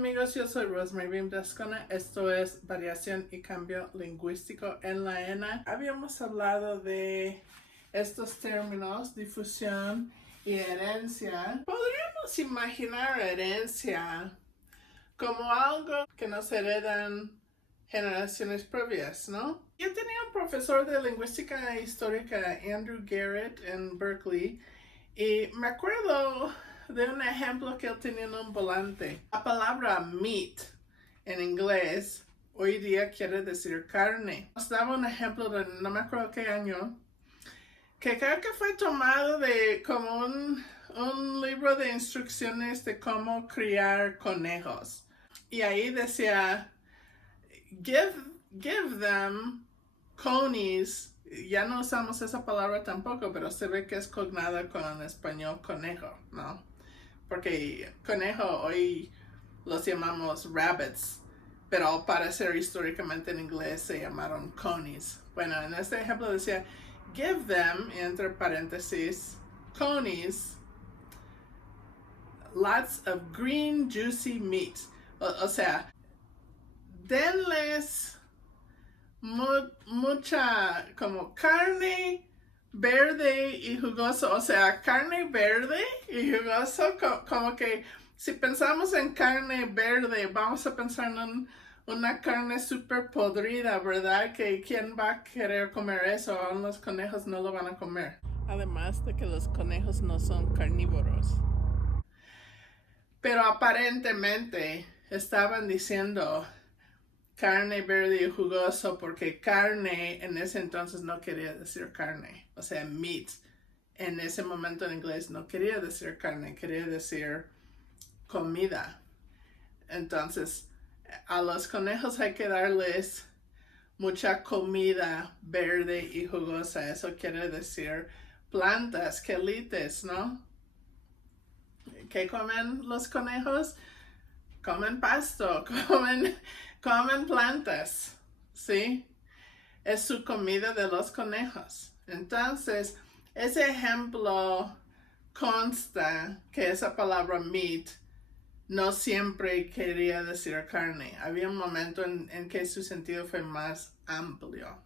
amigos, yo soy Rosemary Beam Dascona. Esto es Variación y Cambio Lingüístico en la ENA. Habíamos hablado de estos términos, difusión y herencia. Podríamos imaginar herencia como algo que nos heredan generaciones previas, ¿no? Yo tenía un profesor de lingüística histórica, Andrew Garrett, en Berkeley, y me acuerdo de un ejemplo que él tenía en un volante. La palabra meat en inglés hoy día quiere decir carne. Nos daba un ejemplo de no me acuerdo qué año, que creo que fue tomado de como un libro de instrucciones de cómo criar conejos. Y ahí decía, give them conies. Ya no usamos esa palabra tampoco, pero se ve que es cognada con español conejo, ¿no? Porque conejo hoy los llamamos rabbits, pero al parecer históricamente en inglés se llamaron conies. Bueno, en este ejemplo decía, give them, entre paréntesis, conies, lots of green juicy meat. O sea, denles mucha como carne verde y jugoso, o sea, carne verde y jugoso, como que si pensamos en carne verde, vamos a pensar en una carne súper podrida, ¿verdad? Que quién va a querer comer eso, aún los conejos no lo van a comer. Además de que los conejos no son carnívoros. Pero aparentemente estaban diciendo carne verde y jugoso, porque carne en ese entonces no quería decir carne, o sea, meat en ese momento en inglés no quería decir carne, quería decir comida. Entonces a los conejos hay que darles mucha comida verde y jugosa, eso quiere decir plantas, quelites, ¿no? ¿Qué comen los conejos? Comen pasto, comen plantas, ¿sí? Es su comida de los conejos. Entonces, ese ejemplo consta que esa palabra meat no siempre quería decir carne. Había un momento en que su sentido fue más amplio.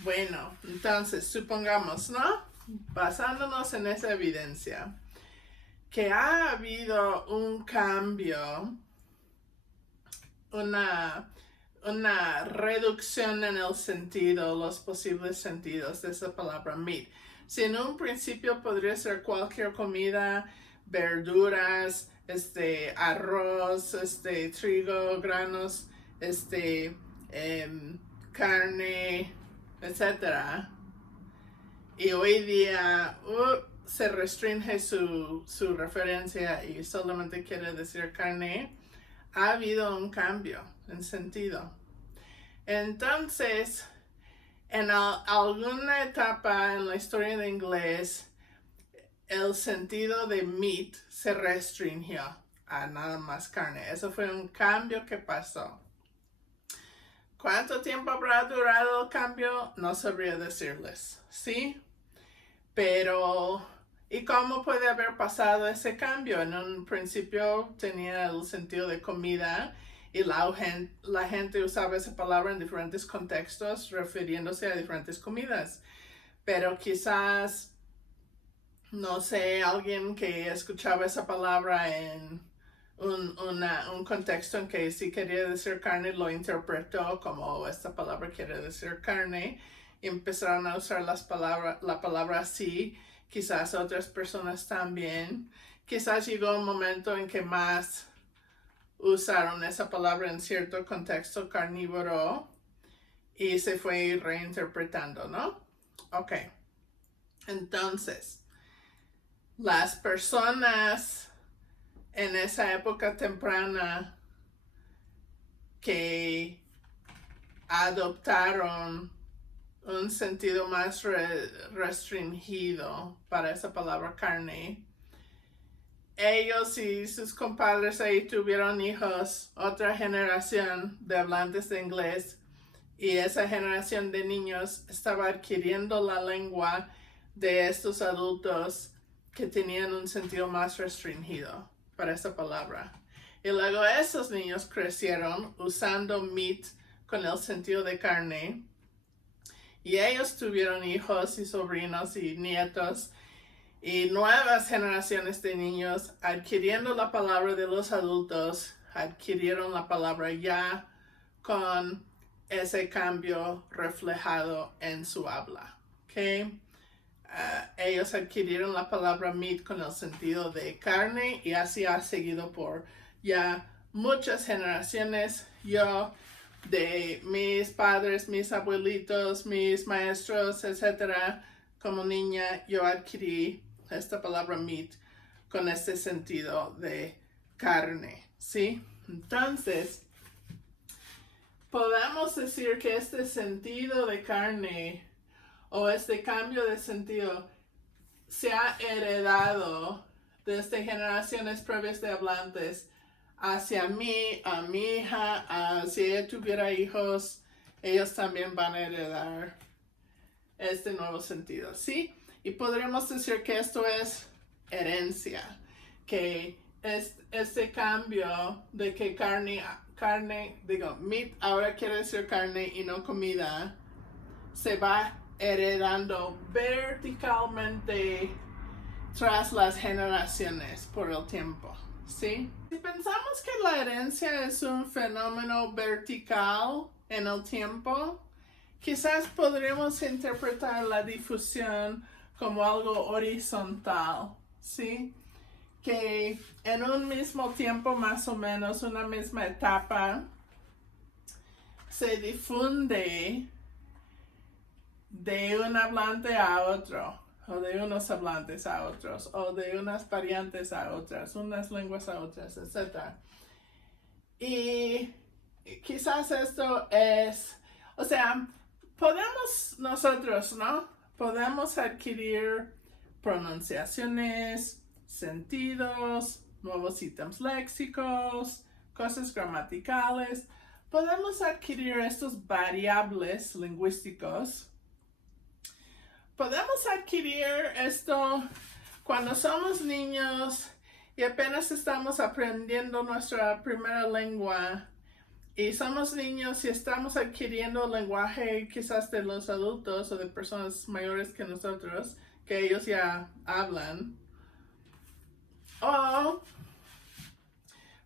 Bueno, entonces, supongamos, ¿no? Basándonos en esa evidencia, que ha habido un cambio, una reducción en el sentido, los posibles sentidos de esa palabra meat. Si en un principio podría ser cualquier comida, verduras, arroz, trigo, granos, carne, etc. Y hoy día se restringe su referencia y solamente quiere decir carne. Ha habido un cambio en sentido. Entonces, en alguna etapa en la historia de inglés, el sentido de meat se restringió a nada más carne. Eso fue un cambio que pasó. ¿Cuánto tiempo habrá durado el cambio? No sabría decirles, ¿sí? Pero, ¿y cómo puede haber pasado ese cambio? En un principio tenía el sentido de comida y la gente usaba esa palabra en diferentes contextos refiriéndose a diferentes comidas. Pero quizás, no sé, alguien que escuchaba esa palabra en un contexto en que sí quería decir carne lo interpretó como esta palabra quiere decir carne y empezaron a usar la palabra así. Quizás otras personas también. Quizás llegó un momento en que más usaron esa palabra en cierto contexto carnívoro y se fue reinterpretando, ¿no? Ok. Entonces, las personas en esa época temprana que adoptaron un sentido más restringido para esa palabra carne, ellos y sus compadres ahí tuvieron hijos, otra generación de hablantes de inglés, y esa generación de niños estaba adquiriendo la lengua de estos adultos que tenían un sentido más restringido para esa palabra. Y luego esos niños crecieron usando meat con el sentido de carne. Y ellos tuvieron hijos y sobrinos y nietos y nuevas generaciones de niños adquiriendo la palabra de los adultos, adquirieron la palabra ya con ese cambio reflejado en su habla. ¿Okay? Ellos adquirieron la palabra meat con el sentido de carne y así ha seguido por ya muchas generaciones. Yo, de mis padres, mis abuelitos, mis maestros, etcétera, como niña yo adquirí esta palabra meat con este sentido de carne, ¿sí? Entonces, podemos decir que este sentido de carne o este cambio de sentido se ha heredado desde generaciones previas de hablantes hacia mí, a mi hija, si ella tuviera hijos, ellos también van a heredar este nuevo sentido, ¿sí? Y podríamos decir que esto es herencia, que es este cambio de que meat ahora quiere decir carne y no comida, se va heredando verticalmente tras las generaciones por el tiempo, ¿sí? Si pensamos que la herencia es un fenómeno vertical en el tiempo, quizás podríamos interpretar la difusión como algo horizontal, ¿sí? Que en un mismo tiempo, más o menos, una misma etapa, se difunde de un hablante a otro, o de unos hablantes a otros, o de unas variantes a otras, unas lenguas a otras, etc. Y quizás esto es, o sea, podemos nosotros, ¿no? Podemos adquirir pronunciaciones, sentidos, nuevos ítems léxicos, cosas gramaticales. Podemos adquirir estos variables lingüísticos. Podemos adquirir esto cuando somos niños y apenas estamos aprendiendo nuestra primera lengua. Y somos niños y estamos adquiriendo el lenguaje quizás de los adultos o de personas mayores que nosotros, que ellos ya hablan. O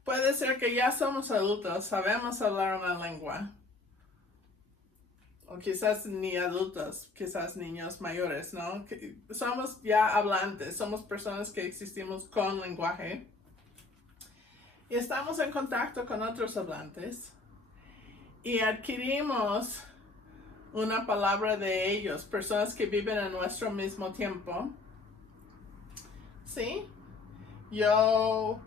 puede ser que ya somos adultos, sabemos hablar una lengua. O quizás ni adultos, quizás niños mayores, ¿no? Somos ya hablantes, somos personas que existimos con lenguaje. Y estamos en contacto con otros hablantes. Y adquirimos una palabra de ellos, personas que viven en nuestro mismo tiempo. ¿Sí? Yo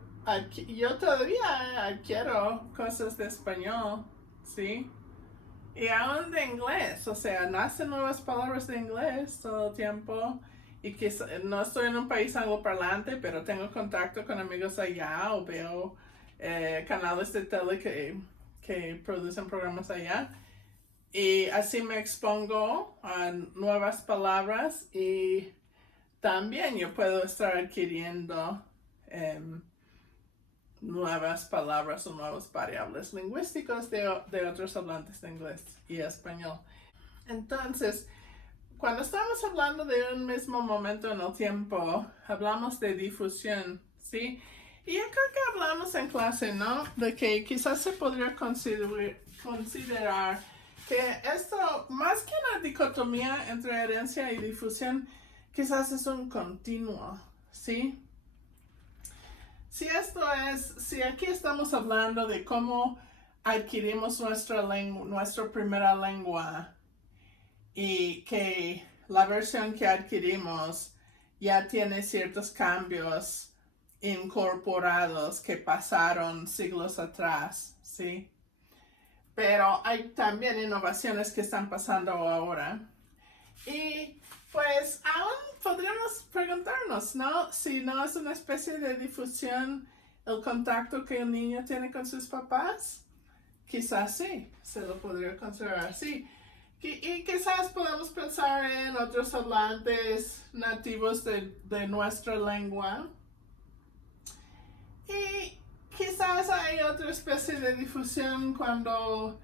todavía adquiero cosas de español, ¿sí? Y aún de inglés, o sea, nacen nuevas palabras de inglés todo el tiempo. Y que no estoy en un país angloparlante, pero tengo contacto con amigos allá o veo canales de tele que producen programas allá. Y así me expongo a nuevas palabras y también yo puedo estar adquiriendo nuevas palabras o nuevos variables lingüísticos de otros hablantes de inglés y español. Entonces, cuando estamos hablando de un mismo momento en el tiempo, hablamos de difusión, ¿sí? Y yo creo que hablamos en clase, ¿no? De que quizás se podría considerar que esto, más que una dicotomía entre herencia y difusión, quizás es un continuo, ¿sí? Si aquí estamos hablando de cómo adquirimos nuestra primera lengua y que la versión que adquirimos ya tiene ciertos cambios incorporados que pasaron siglos atrás, ¿sí? Pero hay también innovaciones que están pasando ahora. Y pues aún podríamos preguntarnos, ¿no? Si no es una especie de difusión el contacto que el niño tiene con sus papás. Quizás sí, se lo podría considerar así. Y quizás podamos pensar en otros hablantes nativos de nuestra lengua. Y quizás hay otra especie de difusión cuando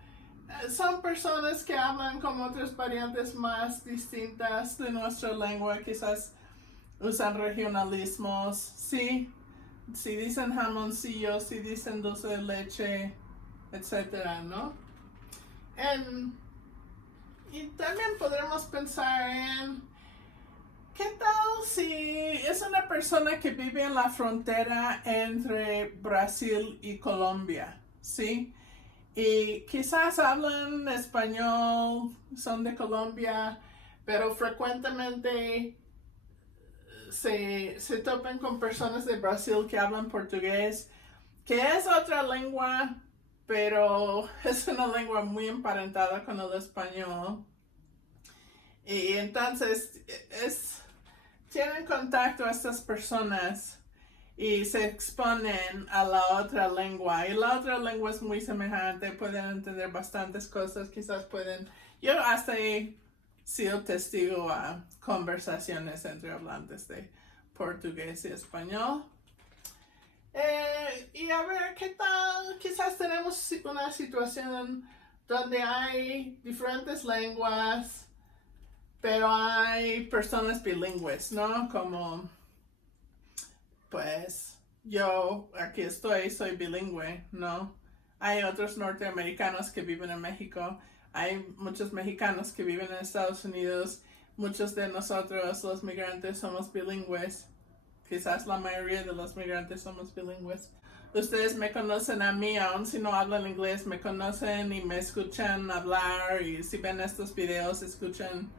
son personas que hablan con otras variantes más distintas de nuestra lengua, quizás usan regionalismos, sí, si dicen jamoncillo, si dicen dulce de leche, etcétera, ¿no? Y también podremos pensar en ¿qué tal si es una persona que vive en la frontera entre Brasil y Colombia, ¿sí? Y quizás hablan español, son de Colombia, pero frecuentemente se topan con personas de Brasil que hablan portugués, que es otra lengua, pero es una lengua muy emparentada con el español. Y entonces tienen contacto a estas personas y se exponen a la otra lengua. Y la otra lengua es muy semejante, pueden entender bastantes cosas, quizás pueden... Yo hasta he sido testigo a conversaciones entre hablantes de portugués y español. Y a ver, ¿qué tal? Quizás tenemos una situación donde hay diferentes lenguas, pero hay personas bilingües, ¿no? Como, pues, yo aquí estoy, soy bilingüe, ¿no? Hay otros norteamericanos que viven en México, hay muchos mexicanos que viven en Estados Unidos, muchos de nosotros, los migrantes, somos bilingües. Quizás la mayoría de los migrantes somos bilingües. Ustedes me conocen a mí, aun si no hablan inglés, me conocen y me escuchan hablar, y si ven estos videos, escuchan...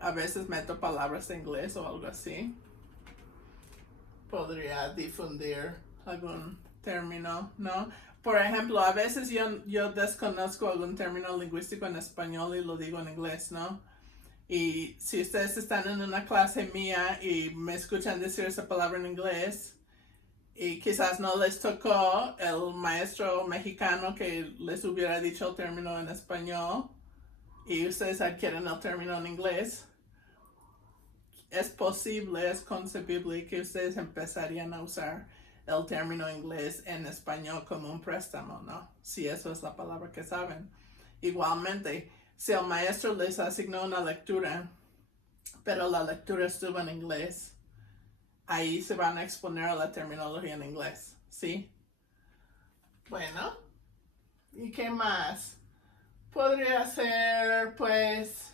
A veces meto palabras en inglés o algo así. Podría difundir algún término, ¿no? Por ejemplo, a veces yo desconozco algún término lingüístico en español y lo digo en inglés, ¿no? Y si ustedes están en una clase mía y me escuchan decir esa palabra en inglés y quizás no les tocó el maestro mexicano que les hubiera dicho el término en español y ustedes adquieren el término en inglés, es posible, es concebible que ustedes empezarían a usar el término inglés en español como un préstamo, ¿no? Si eso es la palabra que saben. Igualmente, si el maestro les asignó una lectura, pero la lectura estuvo en inglés, ahí se van a exponer a la terminología en inglés, ¿sí? Bueno, ¿y qué más? Podría ser, pues,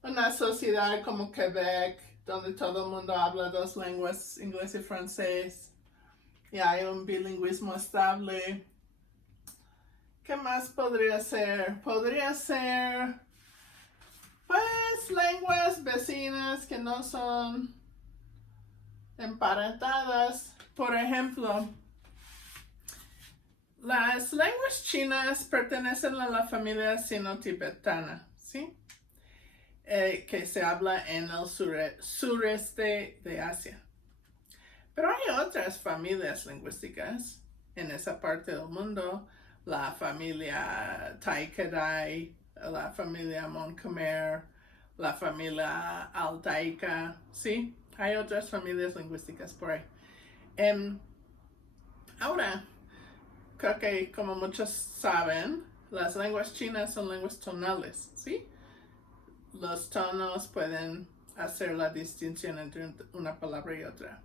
una sociedad como Quebec, donde todo el mundo habla dos lenguas, inglés y francés, y hay un bilingüismo estable. ¿Qué más podría ser? Podría ser, pues, lenguas vecinas que no son emparentadas. Por ejemplo, las lenguas chinas pertenecen a la familia sino-tibetana, ¿sí? Que se habla en el sureste de Asia. Pero hay otras familias lingüísticas en esa parte del mundo, la familia Tai-Kadai, la familia Mon-Khmer, la familia Altaica, ¿sí? Hay otras familias lingüísticas por ahí. Ahora, creo que como muchos saben, las lenguas chinas son lenguas tonales, ¿sí? Los tonos pueden hacer la distinción entre una palabra y otra.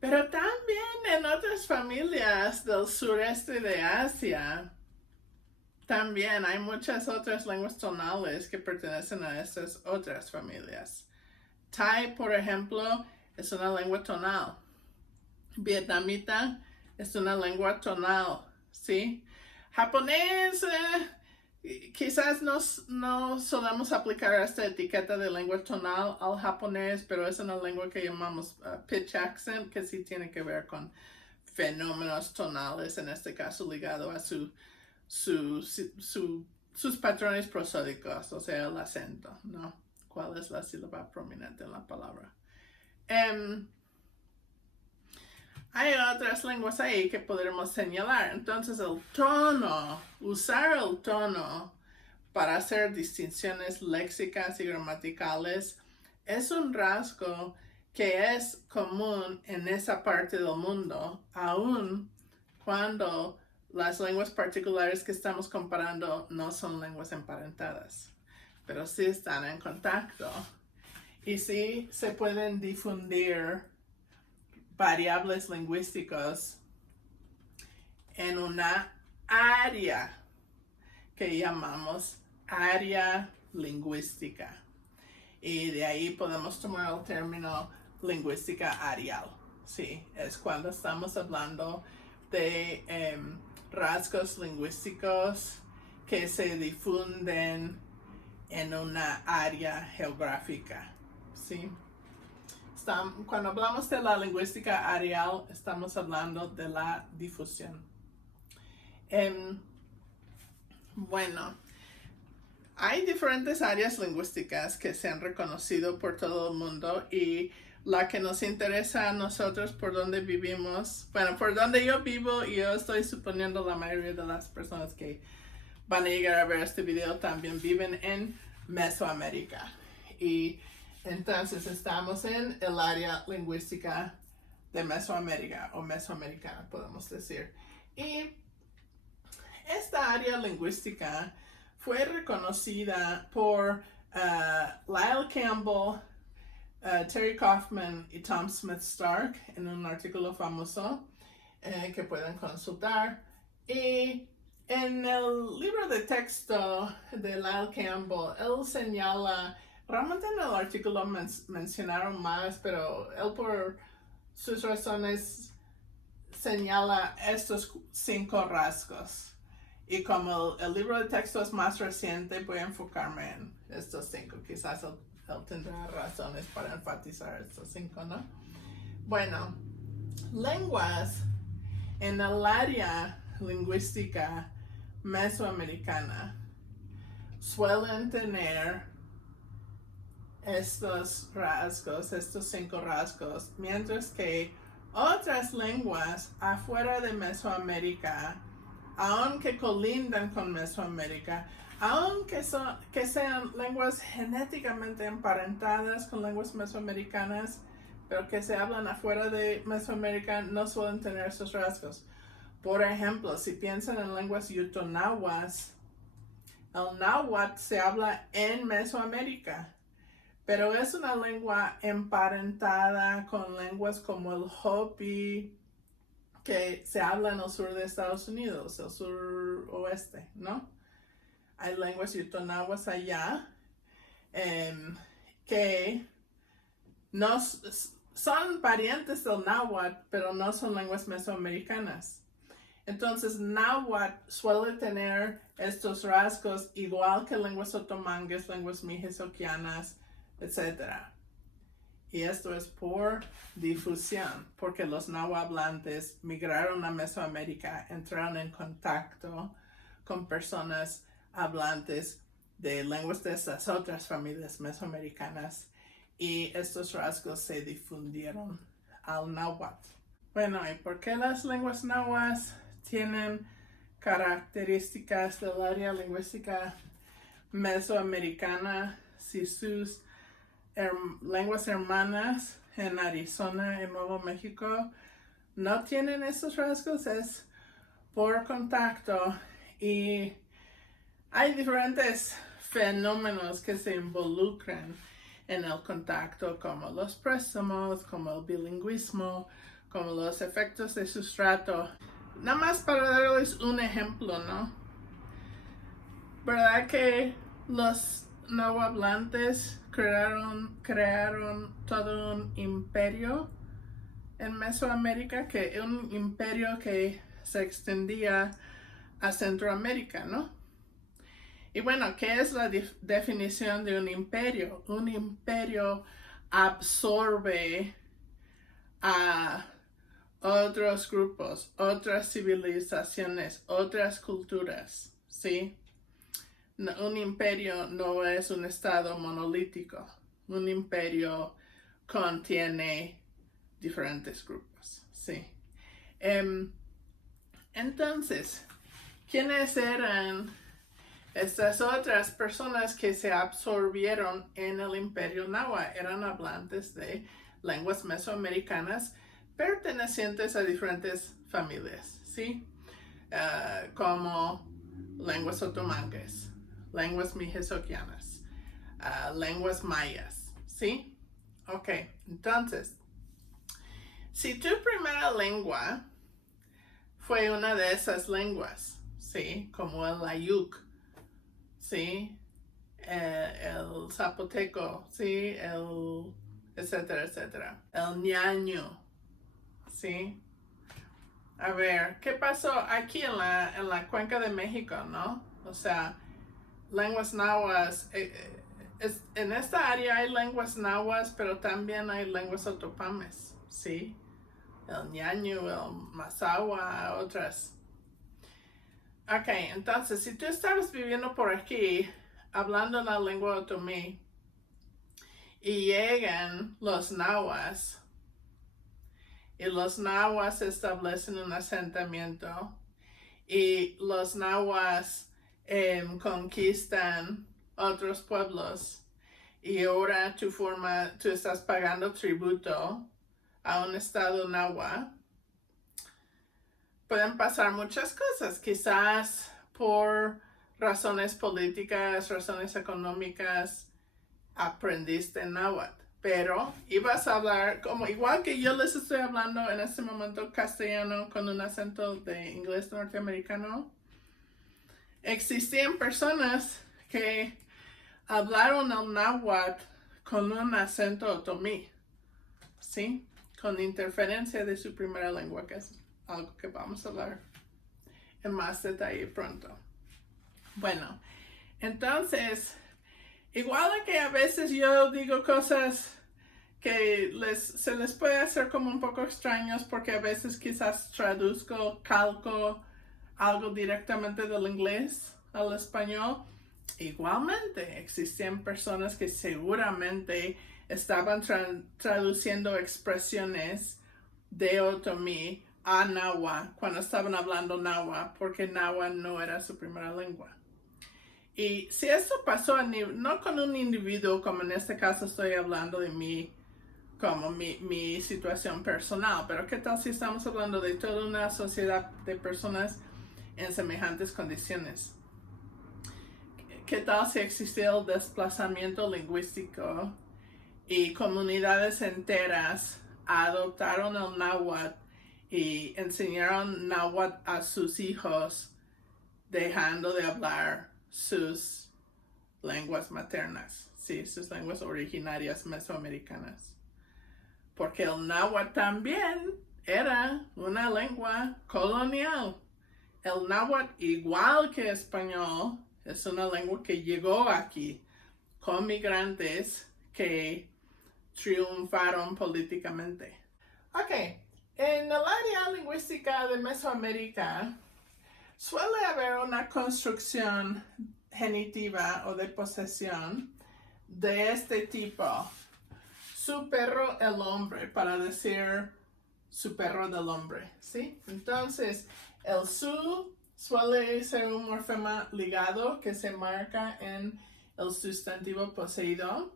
Pero también en otras familias del sureste de Asia, también hay muchas otras lenguas tonales que pertenecen a estas otras familias. Thai, por ejemplo, es una lengua tonal. Vietnamita es una lengua tonal, ¿sí? Japonés, quizás no solemos aplicar esta etiqueta de lengua tonal al japonés, pero es una lengua que llamamos pitch accent, que sí tiene que ver con fenómenos tonales, en este caso ligado a sus patrones prosódicos, o sea, el acento, ¿no? ¿Cuál es la sílaba prominente en la palabra? Hay otras lenguas ahí que podremos señalar. Entonces el tono, usar el tono para hacer distinciones léxicas y gramaticales es un rasgo que es común en esa parte del mundo, aun cuando las lenguas particulares que estamos comparando no son lenguas emparentadas, pero sí están en contacto y sí se pueden difundir variables lingüísticos en una área que llamamos área lingüística. Y de ahí podemos tomar el término lingüística areal. Sí, es cuando estamos hablando de rasgos lingüísticos que se difunden en una área geográfica. ¿Sí? Cuando hablamos de la lingüística areal, estamos hablando de la difusión. Bueno, hay diferentes áreas lingüísticas que se han reconocido por todo el mundo y la que nos interesa a nosotros por donde vivimos, bueno, por donde yo vivo, y yo estoy suponiendo la mayoría de las personas que van a llegar a ver este video también viven en Mesoamérica. Y entonces estamos en el área lingüística de Mesoamérica o mesoamericana, podemos decir. Y esta área lingüística fue reconocida por Lyle Campbell, Terry Kaufman y Tom Smith Stark en un artículo famoso que pueden consultar. Y en el libro de texto de Lyle Campbell, él señala, realmente en el artículo mencionaron más, pero él por sus razones señala estos 5 rasgos. Y como el libro de texto es más reciente, voy a enfocarme en estos 5. Quizás él tendrá razones para enfatizar estos 5, ¿no? Bueno, lenguas en el área lingüística mesoamericana suelen tener estos rasgos, estos 5 rasgos, mientras que otras lenguas afuera de Mesoamérica, aunque colindan con Mesoamérica, aunque sean lenguas genéticamente emparentadas con lenguas mesoamericanas, pero que se hablan afuera de Mesoamérica, no suelen tener estos rasgos. Por ejemplo, si piensan en lenguas yutonahuas, el náhuatl se habla en Mesoamérica, pero es una lengua emparentada con lenguas como el Hopi, que se habla en el sur de Estados Unidos, el suroeste, ¿no? Hay lenguas yutonahuas allá que no son parientes del náhuatl, pero no son lenguas mesoamericanas. Entonces, náhuatl suele tener estos rasgos igual que lenguas otomangues, lenguas mijes-oquianas, etc. Y esto es por difusión, porque los nahuatlantes migraron a Mesoamérica, entraron en contacto con personas hablantes de lenguas de estas otras familias mesoamericanas y estos rasgos se difundieron al náhuatl. Bueno, ¿y por qué las lenguas nahuas tienen características del área lingüística mesoamericana si sus lenguas hermanas en Arizona y Nuevo México no tienen esos rasgos? Es por contacto, y hay diferentes fenómenos que se involucran en el contacto, como los préstamos, como el bilingüismo, como los efectos de sustrato. Nada más para darles un ejemplo, ¿no? ¿Verdad que los nahuatlantes crearon todo un imperio en Mesoamérica, que un imperio que se extendía a Centroamérica, ¿no? Y bueno, ¿qué es la definición de un imperio? Un imperio absorbe a otros grupos, otras civilizaciones, otras culturas, ¿sí? Un imperio no es un estado monolítico. Un imperio contiene diferentes grupos, ¿sí? Entonces, ¿quiénes eran estas otras personas que se absorbieron en el imperio náhuatl? Eran hablantes de lenguas mesoamericanas pertenecientes a diferentes familias, ¿sí? Como lenguas otomangues, lenguas mijezoquianas, lenguas mayas, ¿sí? Ok, entonces, si tu primera lengua fue una de esas lenguas, ¿sí? Como el ayuk, ¿sí? El zapoteco, ¿sí? El etcétera, etcétera. El ñaño, ¿sí? A ver, ¿qué pasó aquí en la cuenca de México, no? O sea, lenguas nahuas. En esta área hay lenguas nahuas, pero también hay lenguas otopames, ¿sí? El ñaño, el mazahua, otras. Ok, entonces, si tú estabas viviendo por aquí, hablando la lengua otomí, y llegan los nahuas, y los nahuas establecen un asentamiento, y los nahuas conquistan otros pueblos, y ahora tú estás pagando tributo a un estado nahua. Pueden pasar muchas cosas, quizás por razones políticas, razones económicas, aprendiste náhuatl, pero ibas a hablar como igual que yo les estoy hablando en este momento castellano con un acento de inglés norteamericano. Existían personas que hablaron el náhuatl con un acento otomí, ¿sí? Con interferencia de su primera lengua, que es algo que vamos a hablar en más detalle pronto. Bueno, entonces, igual que a veces yo digo cosas que se les puede hacer como un poco extraños porque a veces quizás calco algo directamente del inglés al español. Igualmente, existían personas que seguramente estaban traduciendo expresiones de otomí a náhuatl cuando estaban hablando náhuatl, porque náhuatl no era su primera lengua. Y si eso pasó no con un individuo, como en este caso estoy hablando de mí, como mi situación personal, pero ¿qué tal si estamos hablando de toda una sociedad de personas en semejantes condiciones? ¿Qué tal si existía el desplazamiento lingüístico y comunidades enteras adoptaron el náhuatl y enseñaron náhuatl a sus hijos, dejando de hablar sus lenguas maternas, sí, sus lenguas originarias mesoamericanas? Porque el náhuatl también era una lengua colonial. El náhuatl, igual que español, es una lengua que llegó aquí con migrantes que triunfaron políticamente. Ok, en el área lingüística de Mesoamérica suele haber una construcción genitiva o de posesión de este tipo. Su perro el hombre, para decir su perro del hombre, ¿sí? Entonces, el su suele ser un morfema ligado que se marca en el sustantivo poseído.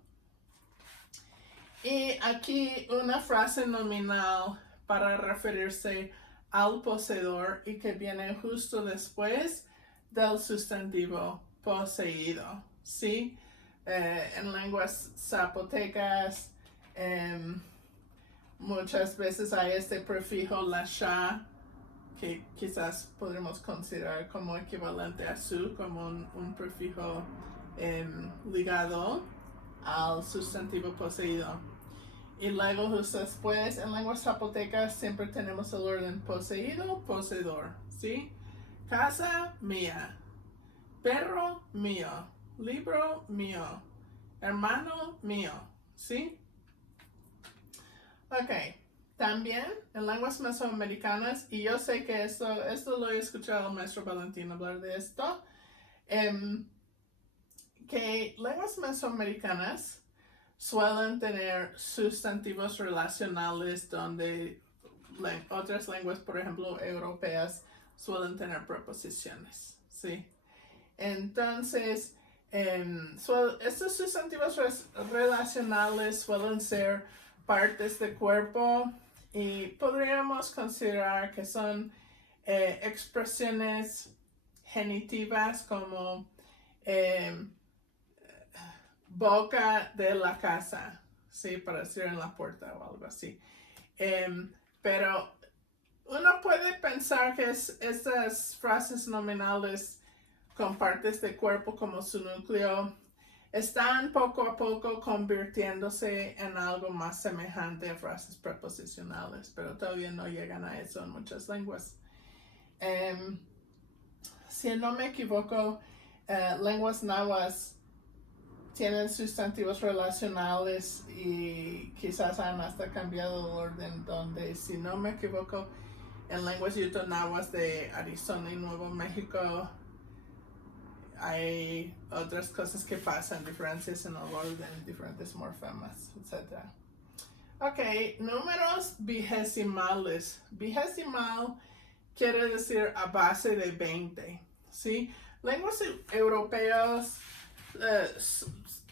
Y aquí una frase nominal para referirse al poseedor y que viene justo después del sustantivo poseído, ¿sí? En lenguas zapotecas, muchas veces hay este prefijo la sha, que quizás podremos considerar como equivalente a su, como un prefijo ligado al sustantivo poseído. Y luego justo después, en lenguas zapotecas siempre tenemos el orden poseído, poseedor, ¿sí? Casa, mía. Perro, mío. Libro, mío. Hermano, mío, ¿sí? Ok, también en lenguas mesoamericanas, y yo sé que esto lo he escuchado al maestro Valentín hablar de esto, que lenguas mesoamericanas suelen tener sustantivos relacionales donde otras lenguas, por ejemplo, europeas, suelen tener preposiciones, ¿sí? Entonces, estos sustantivos relacionales suelen ser partes del cuerpo y podríamos considerar que son expresiones genitivas como boca de la casa, ¿sí? Para decir en la puerta o algo así. Pero uno puede pensar que estas frases nominales con partes del cuerpo como su núcleo están poco a poco convirtiéndose en algo más semejante a frases preposicionales, pero todavía no llegan a eso en muchas lenguas. Si no me equivoco, lenguas nahuas tienen sustantivos relacionales y quizás han hasta cambiado el orden, donde, si no me equivoco, en lenguas yuto-nahuas de Arizona y Nuevo México hay otras cosas que pasan, diferencias en el orden, diferentes morfemas, etc. Ok, números vigesimales. Vigesimal quiere decir a base de 20, ¿sí? Lenguas europeas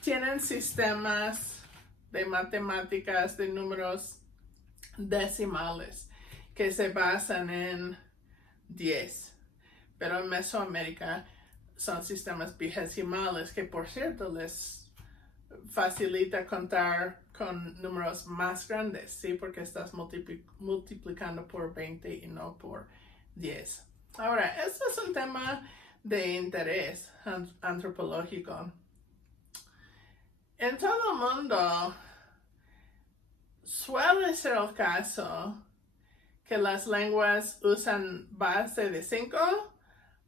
tienen sistemas de matemáticas de números decimales que se basan en 10, pero en Mesoamérica son sistemas vigesimales que, por cierto, les facilita contar con números más grandes, ¿sí? Porque estás multiplicando por 20 y no por 10. Ahora, esto es un tema de interés antropológico. En todo el mundo suele ser el caso que las lenguas usan base de 5,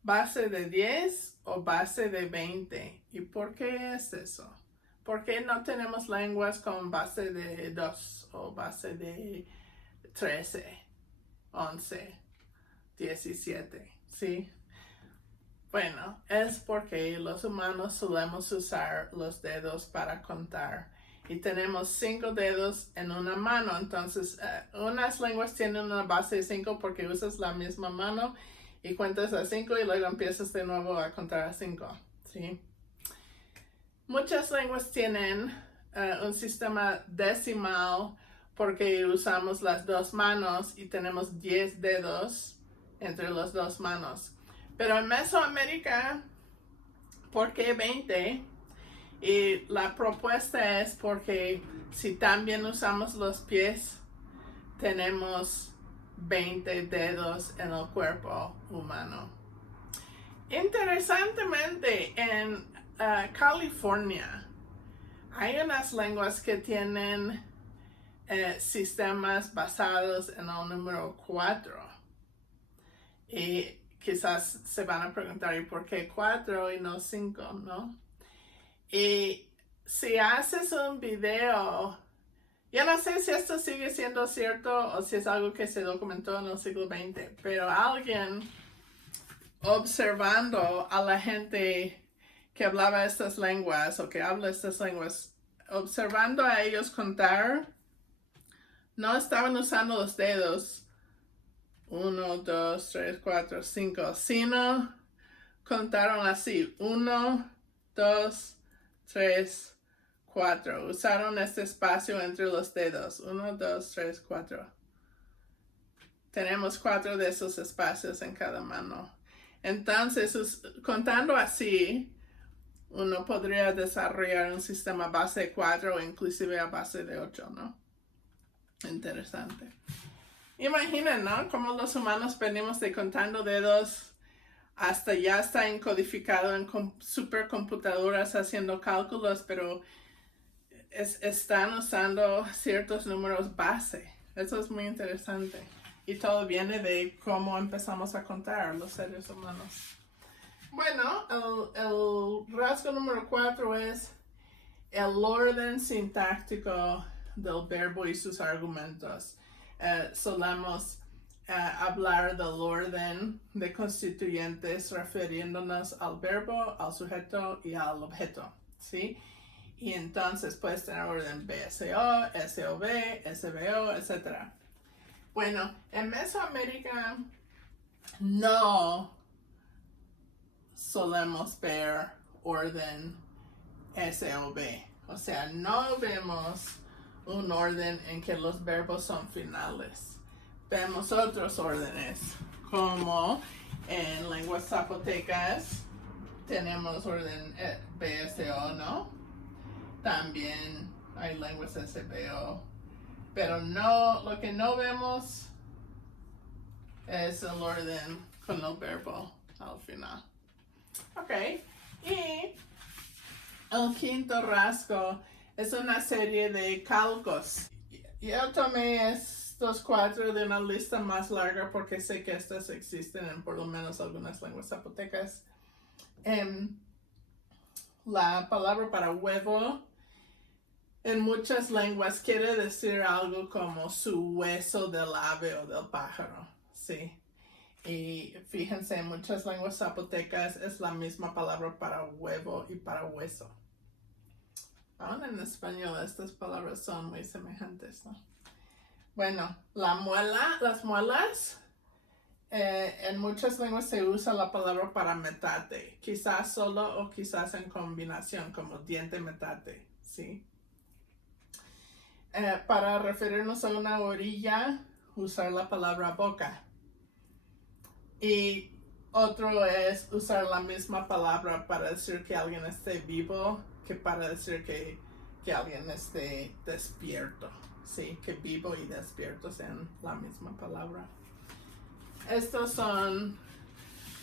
base de 10 o base de 20. ¿Y por qué es eso? ¿Por qué no tenemos lenguas con base de 2 o base de 13, 11, 17? ¿Sí? Bueno, es porque los humanos solemos usar los dedos para contar. Y tenemos 5 dedos en una mano. Entonces, unas lenguas tienen una base de 5 porque usas la misma mano y cuentas a 5 y luego empiezas de nuevo a contar a 5, ¿sí? Muchas lenguas tienen un sistema decimal porque usamos las dos manos y tenemos 10 dedos entre las dos manos. Pero en Mesoamérica, ¿por qué 20? Y la propuesta es porque si también usamos los pies, tenemos 20 dedos en el cuerpo humano. Interesantemente, en California hay unas lenguas que tienen sistemas basados en el número 4. Y quizás se van a preguntar, ¿y por qué 4 y no 5, no? Y si haces un video, yo no sé si esto sigue siendo cierto o si es algo que se documentó en el siglo XX, pero alguien observando a la gente que hablaba estas lenguas o que habla estas lenguas, observando a ellos contar, no estaban usando los dedos 1, 2, 3, 4, 5, sino contaron así 1, 2, 3, 4. Usaron este espacio entre los dedos. 1, 2, 3, 4. Tenemos 4 de esos espacios en cada mano. Entonces, contando así, uno podría desarrollar un sistema base de 4 o inclusive a base de 8, ¿no? Interesante. Imaginen, ¿no? Cómo los humanos venimos de contando dedos hasta ya está encodificado en supercomputadoras haciendo cálculos, pero están usando ciertos números base. Eso es muy interesante. Y todo viene de cómo empezamos a contar los seres humanos. Bueno, el rasgo número 4 es el orden sintáctico del verbo y sus argumentos. Solemos hablar del orden de constituyentes refiriéndonos al verbo, al sujeto y al objeto, ¿sí? Y entonces puedes tener orden BSO, SOV, SVO, etc. Bueno, en Mesoamérica no solemos ver orden SOV. O sea, no vemos un orden en que los verbos son finales. Vemos otros órdenes, como en lenguas zapotecas tenemos orden BSO, ¿no? También hay lenguas SBO, pero no, lo que no vemos es el orden con el verbo al final. Ok, y el quinto rasgo es una serie de calcos. Yo tomé estos 4 de una lista más larga porque sé que estas existen en por lo menos algunas lenguas zapotecas. La palabra para huevo en muchas lenguas quiere decir algo como su hueso del ave o del pájaro, ¿sí? Y fíjense, en muchas lenguas zapotecas es la misma palabra para huevo y para hueso. Aún en español estas palabras son muy semejantes, ¿no? Bueno, las muelas, en muchas lenguas se usa la palabra para metate, quizás solo o quizás en combinación, como diente metate, ¿sí? Para referirnos a una orilla, usar la palabra boca. Y otro es usar la misma palabra para decir que alguien esté vivo que para decir que alguien esté despierto. Sí, que vivo y despierto sean la misma palabra. Estos son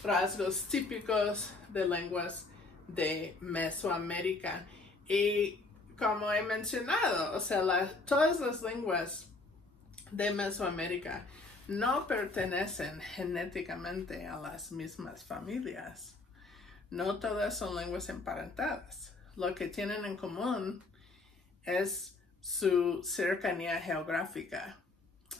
rasgos típicos de lenguas de Mesoamérica. Y como he mencionado, o sea, todas las lenguas de Mesoamérica no pertenecen genéticamente a las mismas familias. No todas son lenguas emparentadas. Lo que tienen en común es su cercanía geográfica.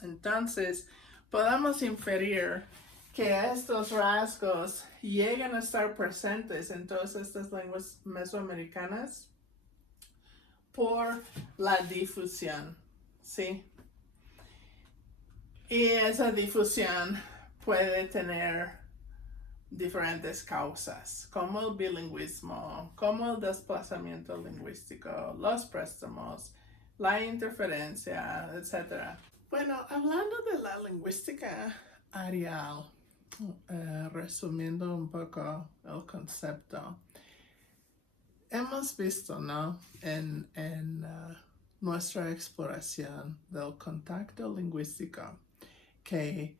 Entonces, podemos inferir que estos rasgos llegan a estar presentes en todas estas lenguas mesoamericanas por la difusión, ¿sí? Y esa difusión puede tener diferentes causas, como el bilingüismo, como el desplazamiento lingüístico, los préstamos, la interferencia, etc. Bueno, hablando de la lingüística arial, resumiendo un poco el concepto, hemos visto, ¿no? En nuestra exploración del contacto lingüístico que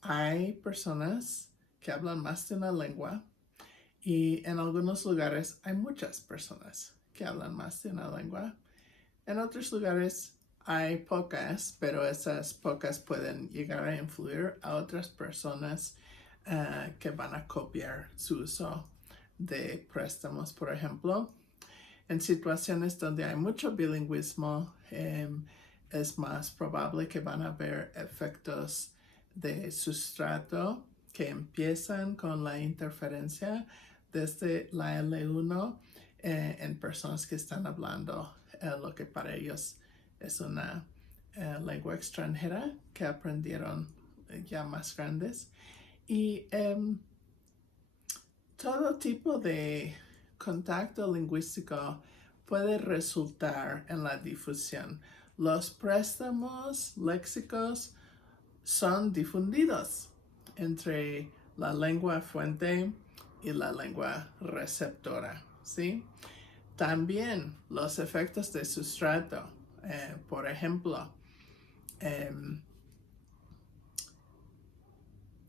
hay personas que hablan más de una lengua y en algunos lugares hay muchas personas que hablan más de una lengua. En otros lugares hay pocas, pero esas pocas pueden llegar a influir a otras personas que van a copiar su uso de préstamos, por ejemplo. En situaciones donde hay mucho bilingüismo, es más probable que van a haber efectos de sustrato que empiezan con la interferencia desde la L1 en personas que están hablando lo que para ellos es una lengua extranjera que aprendieron ya más grandes. Y todo tipo de contacto lingüístico puede resultar en la difusión. Los préstamos léxicos son difundidos entre la lengua fuente y la lengua receptora, ¿sí? También los efectos de sustrato, por ejemplo,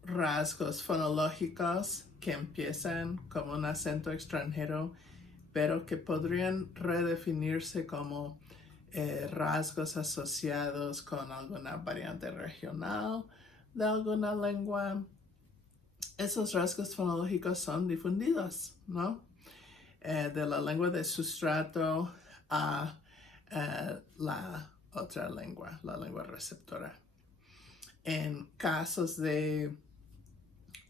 rasgos fonológicos que empiezan como un acento extranjero, pero que podrían redefinirse como rasgos asociados con alguna variante regional de alguna lengua. Esos rasgos fonológicos son difundidos, ¿no? De la lengua de sustrato a la otra lengua, la lengua receptora. En casos de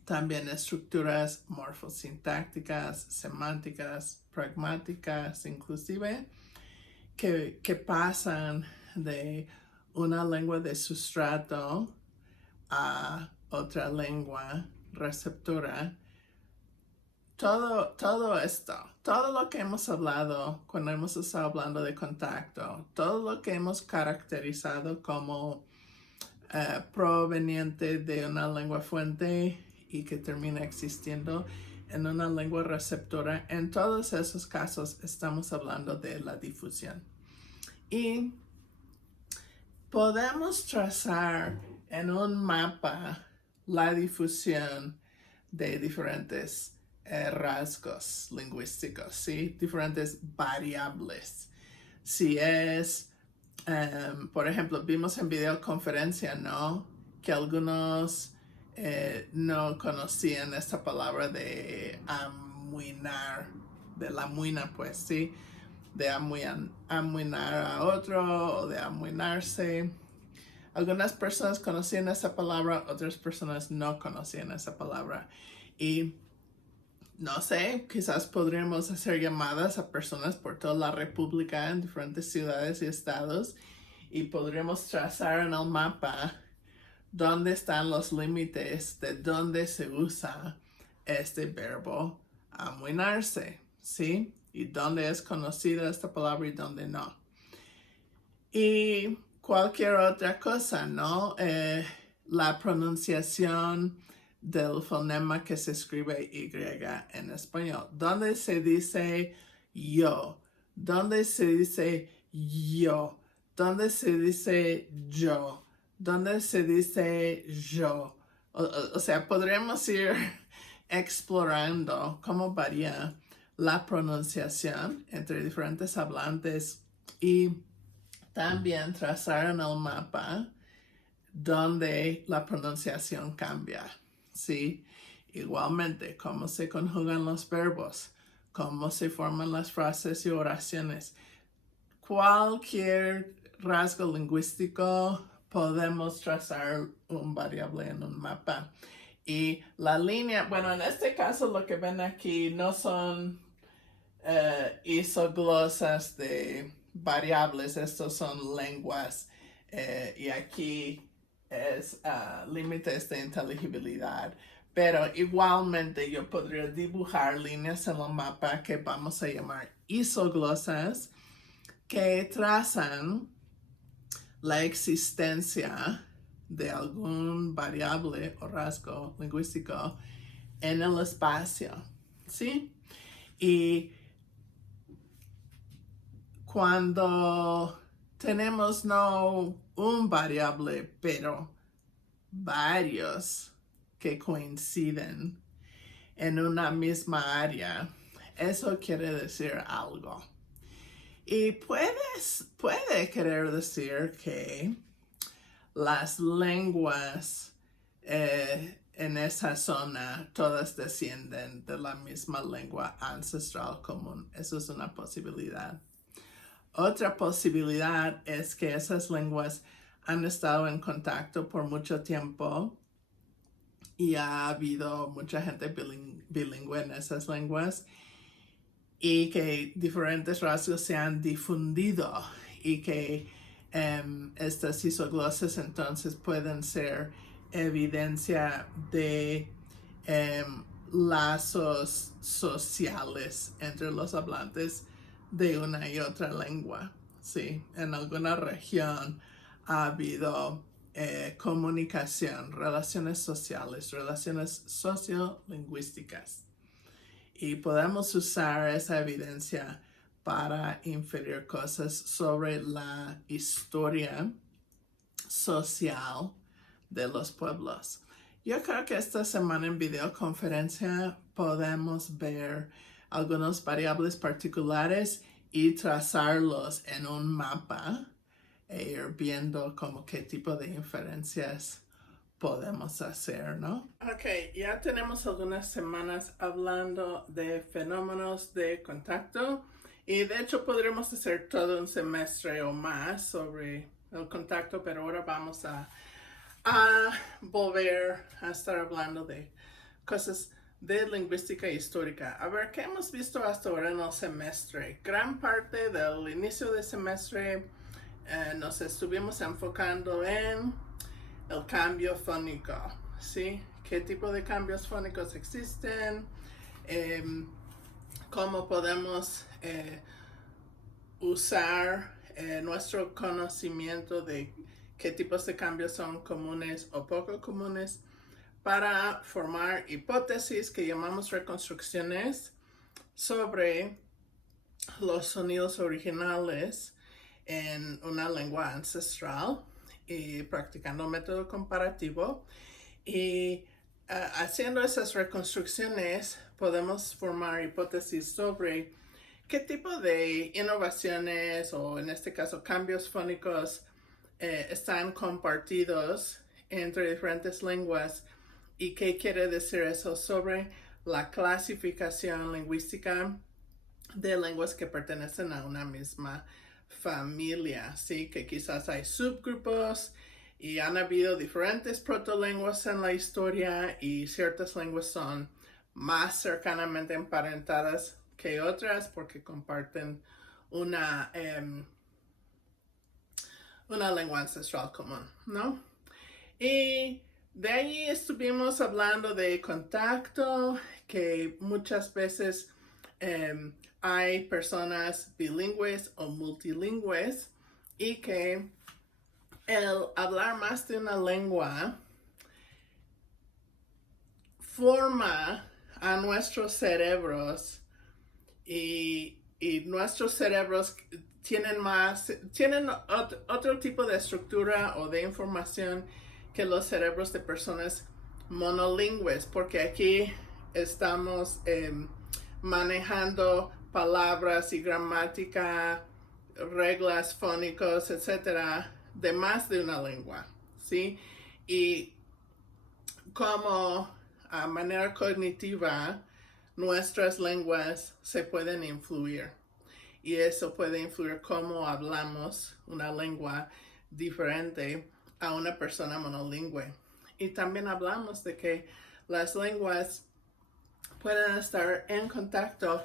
también estructuras morfosintácticas, semánticas, pragmáticas, inclusive, que pasan de una lengua de sustrato a otra lengua receptora, todo esto, todo lo que hemos hablado cuando hemos estado hablando de contacto, todo lo que hemos caracterizado como proveniente de una lengua fuente y que termina existiendo en una lengua receptora, en todos esos casos estamos hablando de la difusión. Y podemos trazar en un mapa la difusión de diferentes rasgos lingüísticos, ¿sí? Diferentes variables. Si es, por ejemplo, vimos en videoconferencia, ¿no? Que algunos no conocían esta palabra de amuinar, de la muina, pues, ¿sí? De amuinar a otro o de amuinarse. Algunas personas conocían esa palabra, otras personas no conocían esa palabra. Y no sé, quizás podríamos hacer llamadas a personas por toda la República en diferentes ciudades y estados y podríamos trazar en el mapa dónde están los límites de dónde se usa este verbo amuinarse, ¿sí? Y dónde es conocida esta palabra y dónde no. Y cualquier otra cosa, ¿no? La pronunciación del fonema que se escribe Y en español. ¿Dónde se dice yo? ¿Dónde se dice yo? ¿Dónde se dice yo? ¿Dónde se dice yo? O sea, podremos ir explorando cómo varía la pronunciación entre diferentes hablantes y también trazar en el mapa donde la pronunciación cambia, ¿sí? Igualmente, cómo se conjugan los verbos, cómo se forman las frases y oraciones. Cualquier rasgo lingüístico podemos trazar un variable en un mapa. Y la línea, bueno, en este caso lo que ven aquí no son isoglosas de variables, estos son lenguas y aquí es límites de inteligibilidad. Pero igualmente yo podría dibujar líneas en el mapa que vamos a llamar isoglosas que trazan la existencia de algún variable o rasgo lingüístico en el espacio, ¿sí? Y cuando tenemos no un variable, pero varios que coinciden en una misma área, eso quiere decir algo. Y puede querer decir que las lenguas en esa zona todas descienden de la misma lengua ancestral común. Eso es una posibilidad. Otra posibilidad es que esas lenguas han estado en contacto por mucho tiempo y ha habido mucha gente bilingüe en esas lenguas y que diferentes rasgos se han difundido y que estas isoglosas entonces pueden ser evidencia de lazos sociales entre los hablantes de una y otra lengua. Sí, en alguna región ha habido comunicación, relaciones sociales, relaciones sociolingüísticas. Y podemos usar esa evidencia para inferir cosas sobre la historia social de los pueblos. Yo creo que esta semana en videoconferencia podemos ver algunas variables particulares y trazarlos en un mapa e ir viendo como qué tipo de inferencias podemos hacer, ¿no? Ok, ya tenemos algunas semanas hablando de fenómenos de contacto y de hecho podremos hacer todo un semestre o más sobre el contacto, pero ahora vamos a volver a estar hablando de cosas de lingüística histórica. A ver, ¿qué hemos visto hasta ahora en el semestre? Gran parte del inicio del semestre nos estuvimos enfocando en el cambio fónico, ¿sí? ¿Qué tipo de cambios fónicos existen? cómo podemos usar nuestro conocimiento de qué tipos de cambios son comunes o poco comunes para formar hipótesis que llamamos reconstrucciones sobre los sonidos originales en una lengua ancestral y practicando método comparativo y haciendo esas reconstrucciones podemos formar hipótesis sobre qué tipo de innovaciones o en este caso cambios fónicos están compartidos entre diferentes lenguas y qué quiere decir eso sobre la clasificación lingüística de lenguas que pertenecen a una misma familia, ¿sí? Que quizás hay subgrupos y han habido diferentes protolenguas en la historia y ciertas lenguas son más cercanamente emparentadas que otras porque comparten una lengua ancestral común, ¿no? Y de ahí estuvimos hablando de contacto, que muchas veces hay personas bilingües o multilingües y que el hablar más de una lengua forma a nuestros cerebros y nuestros cerebros tienen otro tipo de estructura o de información que los cerebros de personas monolingües, porque aquí estamos manejando palabras y gramática, reglas fónicos, etcétera, de más de una lengua, ¿sí? Y como a manera cognitiva, nuestras lenguas se pueden influir y eso puede influir cómo hablamos una lengua diferente a una persona monolingüe. Y también hablamos de que las lenguas pueden estar en contacto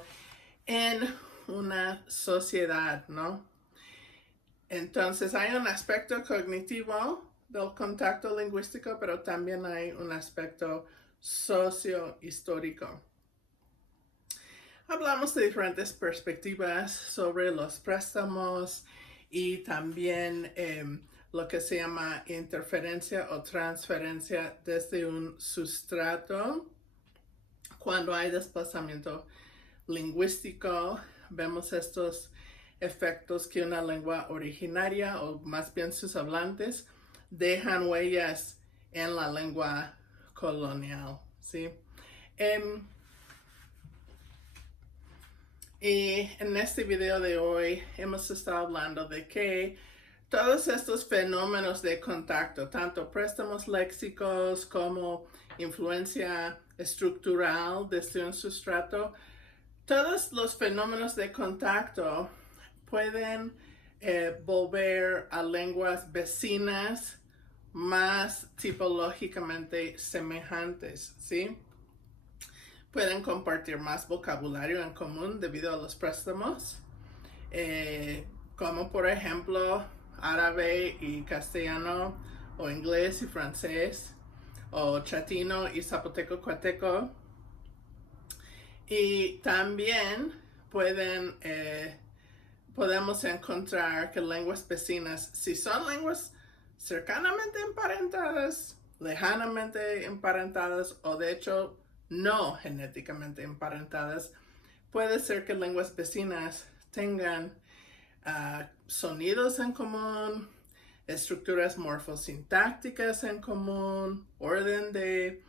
en una sociedad, ¿no? Entonces hay un aspecto cognitivo del contacto lingüístico, pero también hay un aspecto sociohistórico. Hablamos de diferentes perspectivas sobre los préstamos y también lo que se llama interferencia o transferencia desde un sustrato. Cuando hay desplazamiento lingüístico, vemos estos efectos que una lengua originaria o más bien sus hablantes dejan huellas en la lengua colonial, ¿sí? Y en este video de hoy hemos estado hablando de que todos estos fenómenos de contacto, tanto préstamos léxicos como influencia estructural desde un sustrato, todos los fenómenos de contacto pueden volver a lenguas vecinas más tipológicamente semejantes, ¿sí? Pueden compartir más vocabulario en común debido a los préstamos, como por ejemplo árabe y castellano, o inglés y francés, o chatino y zapoteco cuateco. Y también podemos encontrar que lenguas vecinas, si son lenguas cercanamente emparentadas, lejanamente emparentadas o de hecho no genéticamente emparentadas, puede ser que lenguas vecinas tengan sonidos en común, estructuras morfosintácticas en común, orden de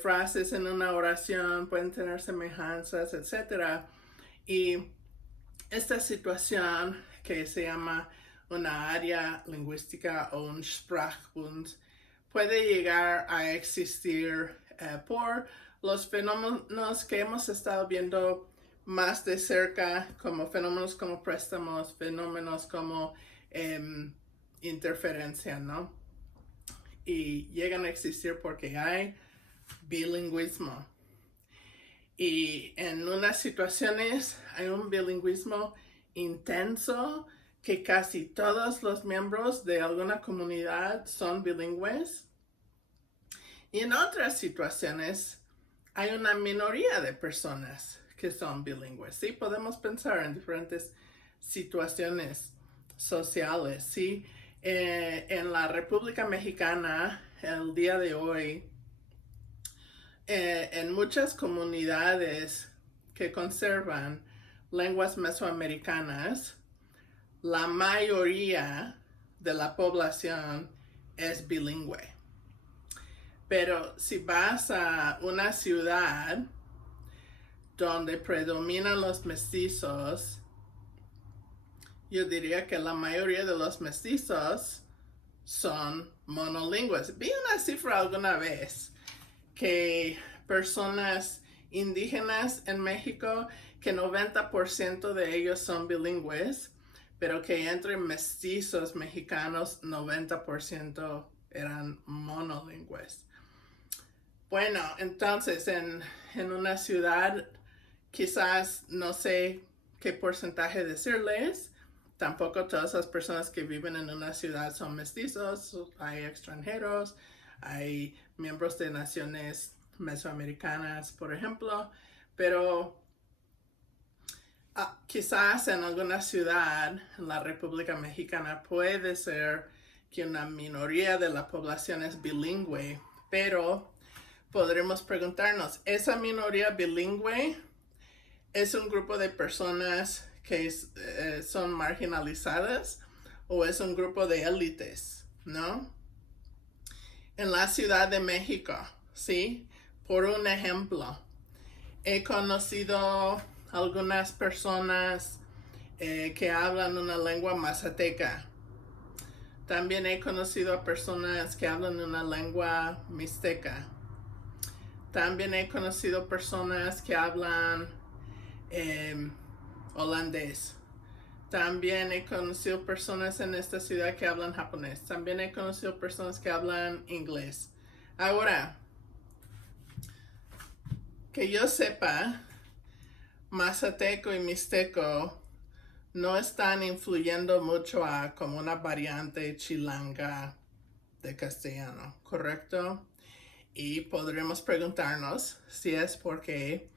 frases en una oración, pueden tener semejanzas, etc. Y esta situación que se llama una área lingüística o un Sprachbund puede llegar a existir por los fenómenos que hemos estado viendo más de cerca, como fenómenos como préstamos, fenómenos como interferencia, ¿no? Y llegan a existir porque hay bilingüismo. Y en unas situaciones hay un bilingüismo intenso que casi todos los miembros de alguna comunidad son bilingües. Y en otras situaciones hay una minoría de personas que son bilingües. Sí, podemos pensar en diferentes situaciones sociales. Sí, en la República Mexicana, el día de hoy, en muchas comunidades que conservan lenguas mesoamericanas, la mayoría de la población es bilingüe. Pero si vas a una ciudad donde predominan los mestizos, yo diría que la mayoría de los mestizos son monolingües. Vi una cifra alguna vez que personas indígenas en México, que 90% de ellos son bilingües, pero que entre mestizos mexicanos 90% eran monolingües. Bueno, entonces en una ciudad quizás no sé qué porcentaje decirles. Tampoco todas las personas que viven en una ciudad son mestizos. Hay extranjeros, hay miembros de naciones mesoamericanas, por ejemplo. Pero quizás en alguna ciudad en la República Mexicana puede ser que una minoría de la población es bilingüe, pero podremos preguntarnos, ¿esa minoría bilingüe es un grupo de personas que son marginalizadas o es un grupo de élites, ¿no? En la Ciudad de México, ¿sí? Por un ejemplo, he conocido algunas personas que hablan una lengua mazateca. También he conocido a personas que hablan una lengua mixteca. También he conocido personas que hablan holandés. También he conocido personas en esta ciudad que hablan japonés. También he conocido personas que hablan inglés. Ahora, que yo sepa, mazateco y mixteco no están influyendo mucho a como una variante chilanga de castellano, ¿correcto? Y podremos preguntarnos si es porque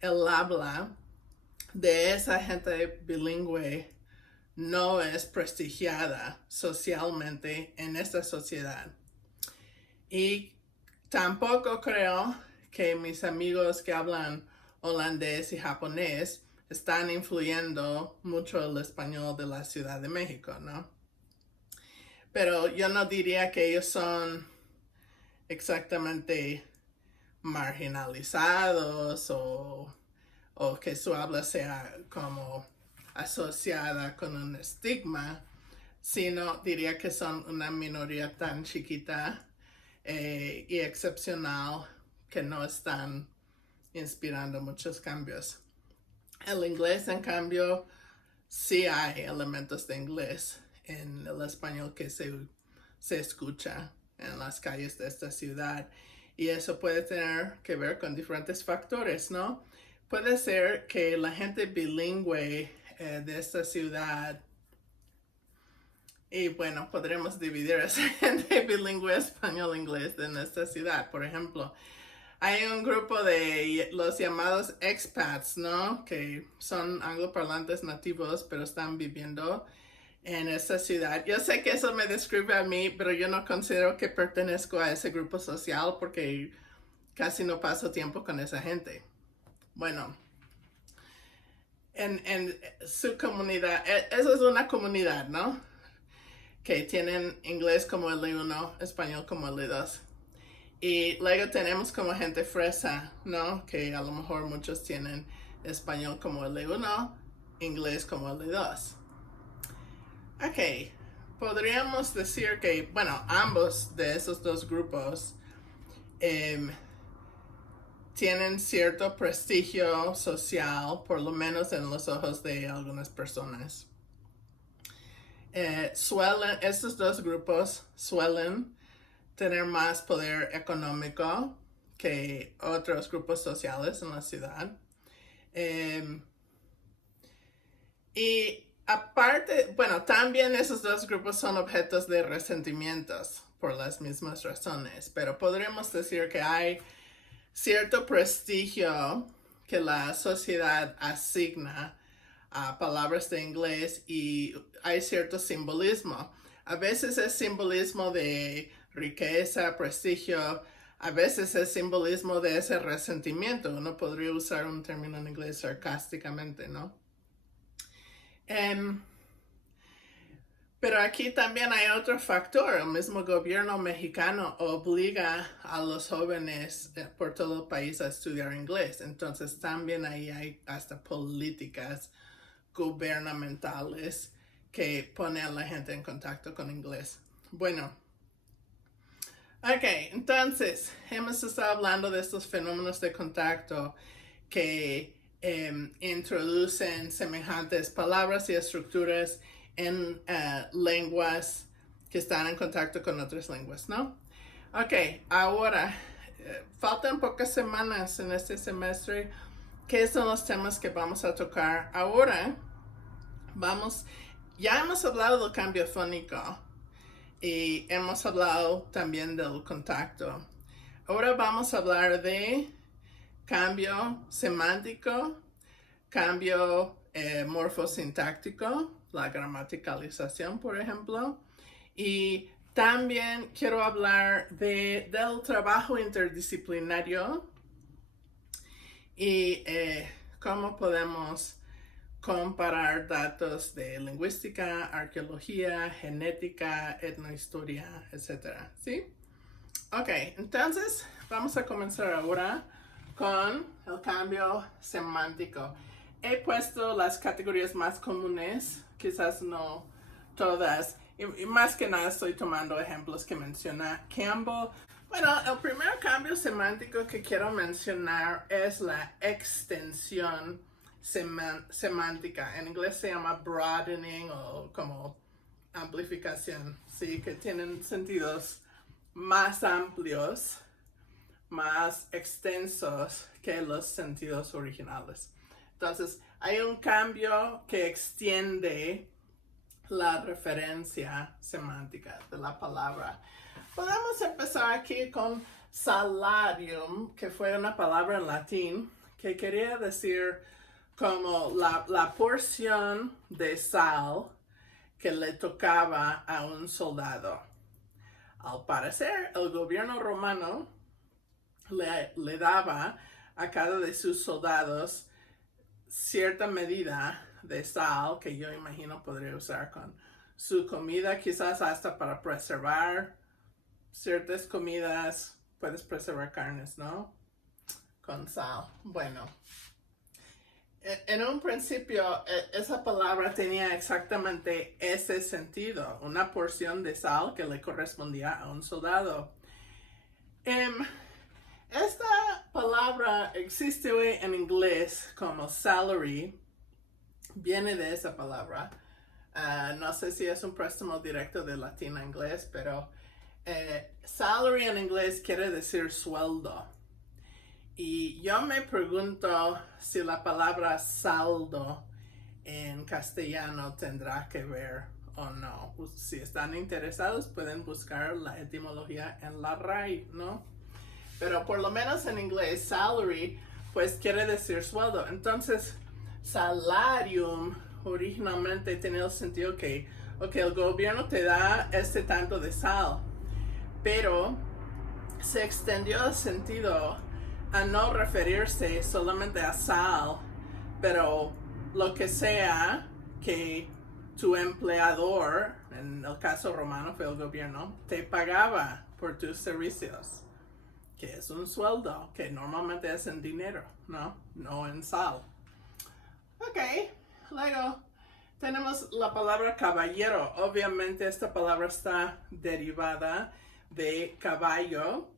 el habla de esa gente bilingüe no es prestigiada socialmente en esta sociedad. Y tampoco creo que mis amigos que hablan holandés y japonés están influyendo mucho el español de la Ciudad de México, ¿no? Pero yo no diría que ellos son exactamente marginalizados o que su habla sea como asociada con un estigma, sino diría que son una minoría tan chiquita y excepcional que no están inspirando muchos cambios. El inglés, en cambio, sí hay elementos de inglés en el español que se escucha en las calles de esta ciudad. Y eso puede tener que ver con diferentes factores, ¿no? Puede ser que la gente bilingüe de esta ciudad, y bueno, podremos dividir a esa gente bilingüe español-inglés en esta ciudad. Por ejemplo, hay un grupo de los llamados expats, ¿no? Que son angloparlantes nativos, pero están viviendo en esta ciudad. Yo sé que eso me describe a mí, pero yo no considero que pertenezco a ese grupo social porque casi no paso tiempo con esa gente. Bueno, en su comunidad, eso es una comunidad, ¿no? Que tienen inglés como L1, español como L2. Y luego tenemos como gente fresa, ¿no? Que a lo mejor muchos tienen español como L1, inglés como L2. Ok, podríamos decir que, bueno, ambos de esos dos grupos tienen cierto prestigio social, por lo menos en los ojos de algunas personas. Estos dos grupos suelen tener más poder económico que otros grupos sociales en la ciudad. Y aparte, bueno, también esos dos grupos son objetos de resentimientos por las mismas razones, pero podríamos decir que hay cierto prestigio que la sociedad asigna a palabras de inglés y hay cierto simbolismo. A veces es simbolismo de riqueza, prestigio, a veces es simbolismo de ese resentimiento. Uno podría usar un término en inglés sarcásticamente, ¿no? Pero aquí también hay otro factor. El mismo gobierno mexicano obliga a los jóvenes por todo el país a estudiar inglés. Entonces también ahí hay hasta políticas gubernamentales que ponen a la gente en contacto con inglés. Bueno, ok, entonces hemos estado hablando de estos fenómenos de contacto que introducen semejantes palabras y estructuras en lenguas que están en contacto con otras lenguas, ¿no? Ok, ahora, faltan pocas semanas en este semestre. ¿Qué son los temas que vamos a tocar ahora? Ya hemos hablado del cambio fónico y hemos hablado también del contacto. Ahora vamos a hablar de cambio semántico, cambio morfosintáctico, la gramaticalización, por ejemplo, y también quiero hablar del trabajo interdisciplinario y cómo podemos comparar datos de lingüística, arqueología, genética, etnohistoria, etc. ¿Sí? Ok, entonces vamos a comenzar ahora con el cambio semántico. He puesto las categorías más comunes, quizás no todas, y más que nada estoy tomando ejemplos que menciona Campbell. Bueno, el primer cambio semántico que quiero mencionar es la extensión semántica. En inglés se llama broadening o como amplificación, ¿sí? Que tienen sentidos más amplios, más extensos que los sentidos originales. Entonces, hay un cambio que extiende la referencia semántica de la palabra. Podemos empezar aquí con salarium, que fue una palabra en latín que quería decir como la porción de sal que le tocaba a un soldado. Al parecer, el gobierno romano le daba a cada de sus soldados cierta medida de sal que yo imagino podría usar con su comida, quizás hasta para preservar ciertas comidas. Puedes preservar carnes, ¿no? Con sal. Bueno, en un principio esa palabra tenía exactamente ese sentido, una porción de sal que le correspondía a un soldado. Esta palabra existe hoy en inglés como salary, viene de esa palabra. No sé si es un préstamo directo de latín a inglés, pero salary en inglés quiere decir sueldo. Y yo me pregunto si la palabra saldo en castellano tendrá que ver o no. Si están interesados pueden buscar la etimología en la RAI, ¿no? Pero por lo menos en inglés, salary, pues quiere decir sueldo. Entonces, salarium originalmente tenía el sentido que, el gobierno te da este tanto de sal, pero se extendió el sentido a no referirse solamente a sal, pero lo que sea que tu empleador, en el caso romano fue el gobierno, te pagaba por tus servicios, que es un sueldo, que normalmente es en dinero, no en sal. Ok, luego tenemos la palabra caballero. Obviamente esta palabra está derivada de caballo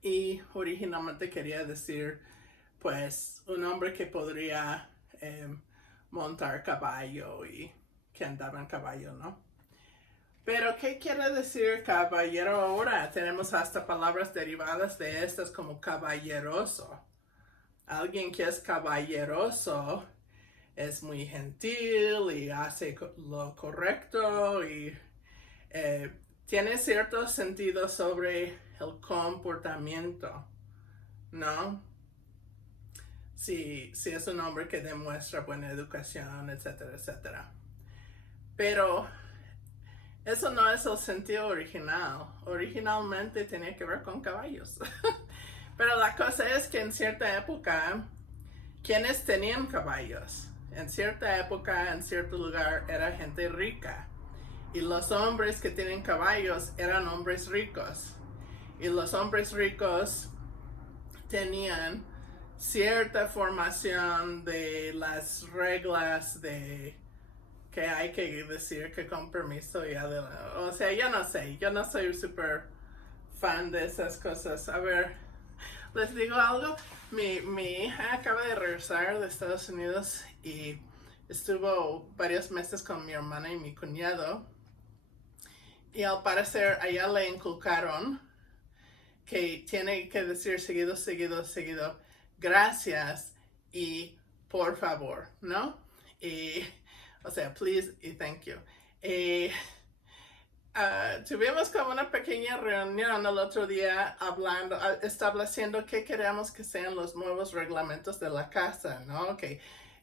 y originalmente quería decir pues un hombre que podría montar caballo y que andaba en caballo, ¿no? Pero ¿qué quiere decir caballero ahora? Tenemos hasta palabras derivadas de estas como caballeroso. Alguien que es caballeroso es muy gentil y hace lo correcto y tiene cierto sentido sobre el comportamiento, ¿no? Si es un hombre que demuestra buena educación, etcétera, etcétera. Pero eso no es el sentido original. Originalmente tenía que ver con caballos. Pero la cosa es que en cierta época, quienes tenían caballos, en cierta época, en cierto lugar, era gente rica. Y los hombres que tienen caballos eran hombres ricos. Y los hombres ricos tenían cierta formación de las reglas de que hay que decir que con permiso y adelante. O sea, yo no sé, yo no soy súper fan de esas cosas. A ver, les digo algo. Mi hija acaba de regresar de Estados Unidos y estuvo varios meses con mi hermana y mi cuñado. Y al parecer allá le inculcaron que tiene que decir seguido, seguido, seguido, gracias y por favor, ¿no? Y, o sea, please y thank you. Y, tuvimos como una pequeña reunión el otro día hablando, estableciendo qué queremos que sean los nuevos reglamentos de la casa, ¿no? Que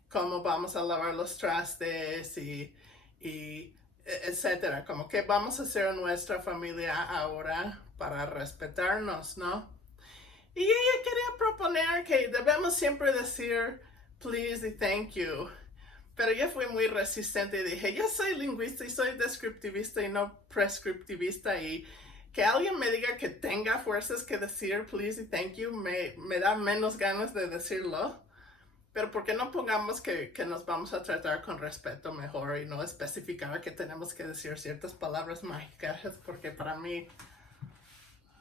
cómo vamos a lavar los trastes y etcétera, como que vamos a hacer en nuestra familia ahora para respetarnos, ¿no? Y ella quería proponer que debemos siempre decir please y thank you, pero yo fui muy resistente y dije, yo soy lingüista y soy descriptivista y no prescriptivista, y que alguien me diga que tenga fuerzas que decir please y thank you me da menos ganas de decirlo. Pero ¿por qué no pongamos que nos vamos a tratar con respeto mejor y no especificar que tenemos que decir ciertas palabras mágicas? Porque para mí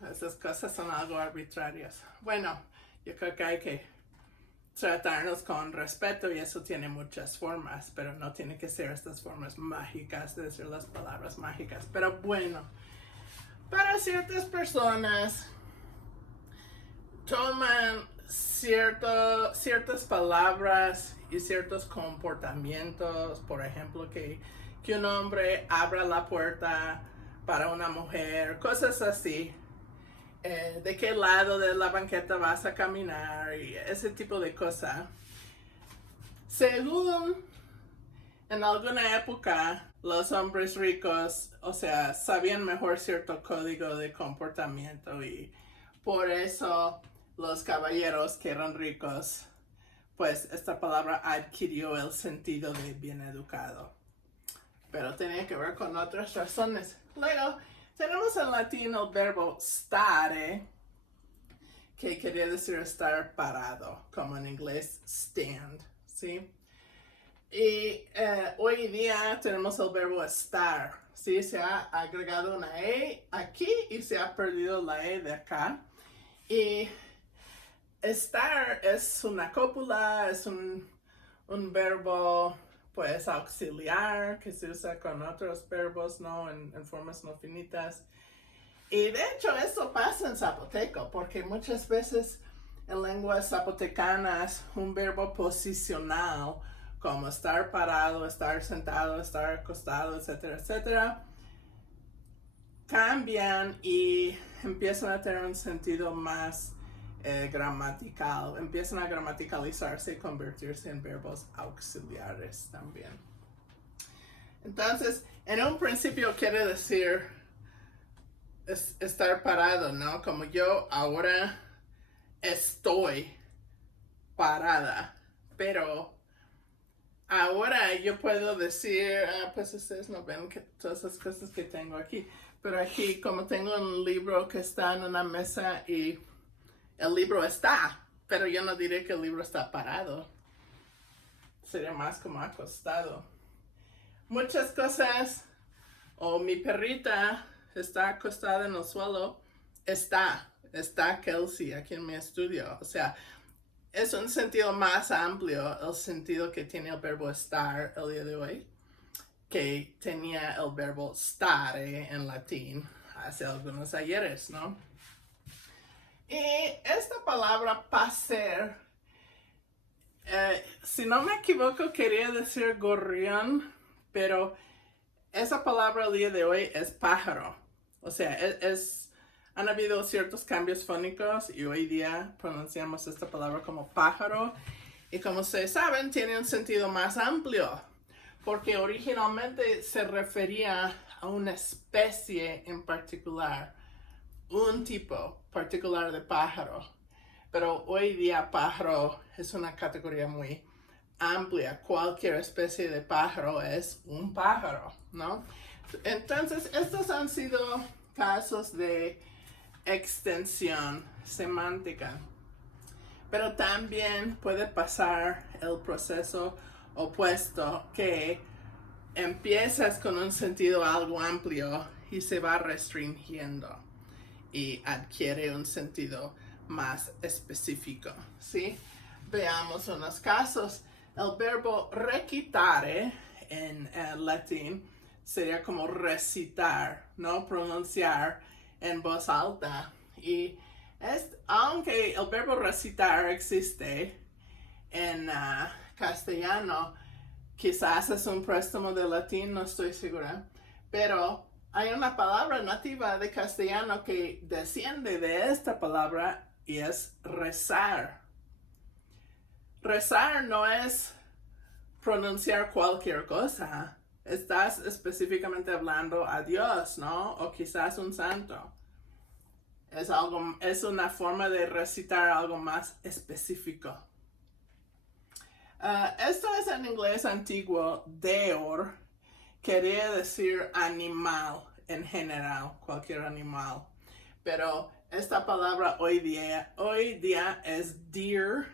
esas cosas son algo arbitrarias. Bueno, yo creo que hay que tratarnos con respeto y eso tiene muchas formas, pero no tiene que ser estas formas mágicas de decir las palabras mágicas. Pero bueno, para ciertas personas toman ciertas palabras y ciertos comportamientos, por ejemplo, que un hombre abra la puerta para una mujer, cosas así, de qué lado de la banqueta vas a caminar y ese tipo de cosas. Según en alguna época los hombres ricos, o sea, sabían mejor cierto código de comportamiento y por eso los caballeros que eran ricos, pues esta palabra adquirió el sentido de bien educado. Pero tenía que ver con otras razones. Luego, tenemos en latín el verbo stare, que quería decir estar parado, como en inglés stand, ¿sí? Y hoy día tenemos el verbo estar, ¿sí? Se ha agregado una E aquí y se ha perdido la E de acá. Y estar es una cópula, es un verbo pues auxiliar que se usa con otros verbos, ¿no? En formas no finitas. Y de hecho eso pasa en zapoteco, porque muchas veces en lenguas zapotecanas un verbo posicional, como estar parado, estar sentado, estar acostado, etcétera, etcétera, cambian y empiezan a tener un sentido más gramatical, empiezan a gramaticalizarse y convertirse en verbos auxiliares también. Entonces, en un principio quiere decir estar parado, ¿no? Como yo ahora estoy parada, pero ahora yo puedo decir, pues ustedes no ven que todas esas cosas que tengo aquí, pero aquí como tengo un libro que está en una mesa y el libro está, pero yo no diré que el libro está parado. Sería más como acostado. Muchas cosas, o mi perrita está acostada en el suelo, está Kelsey aquí en mi estudio. O sea, es un sentido más amplio el sentido que tiene el verbo estar el día de hoy, que tenía el verbo stare en latín hace algunos ayeres, ¿no? Y esta palabra paser, si no me equivoco, quería decir gorrión, pero esa palabra el día de hoy es pájaro. O sea, es Han habido ciertos cambios fónicos y hoy día pronunciamos esta palabra como pájaro. Y como ustedes saben, tiene un sentido más amplio, porque originalmente se refería a una especie en particular, un tipo particular de pájaro. Pero hoy día pájaro es una categoría muy amplia. Cualquier especie de pájaro es un pájaro, ¿no? Entonces, estos han sido casos de extensión semántica. Pero también puede pasar el proceso opuesto, que empiezas con un sentido algo amplio y se va restringiendo y adquiere un sentido más específico, ¿sí? Veamos unos casos. El verbo recitare en latín sería como recitar, ¿no? Pronunciar en voz alta. Y aunque el verbo recitar existe en castellano, quizás es un préstamo de latín, no estoy segura, pero hay una palabra nativa de castellano que desciende de esta palabra y es rezar. Rezar no es pronunciar cualquier cosa. Estás específicamente hablando a Dios, ¿no? O quizás un santo. Es una forma de recitar algo más específico. Esto es en inglés antiguo, deor. Quería decir animal en general, cualquier animal. Pero esta palabra hoy día es deer,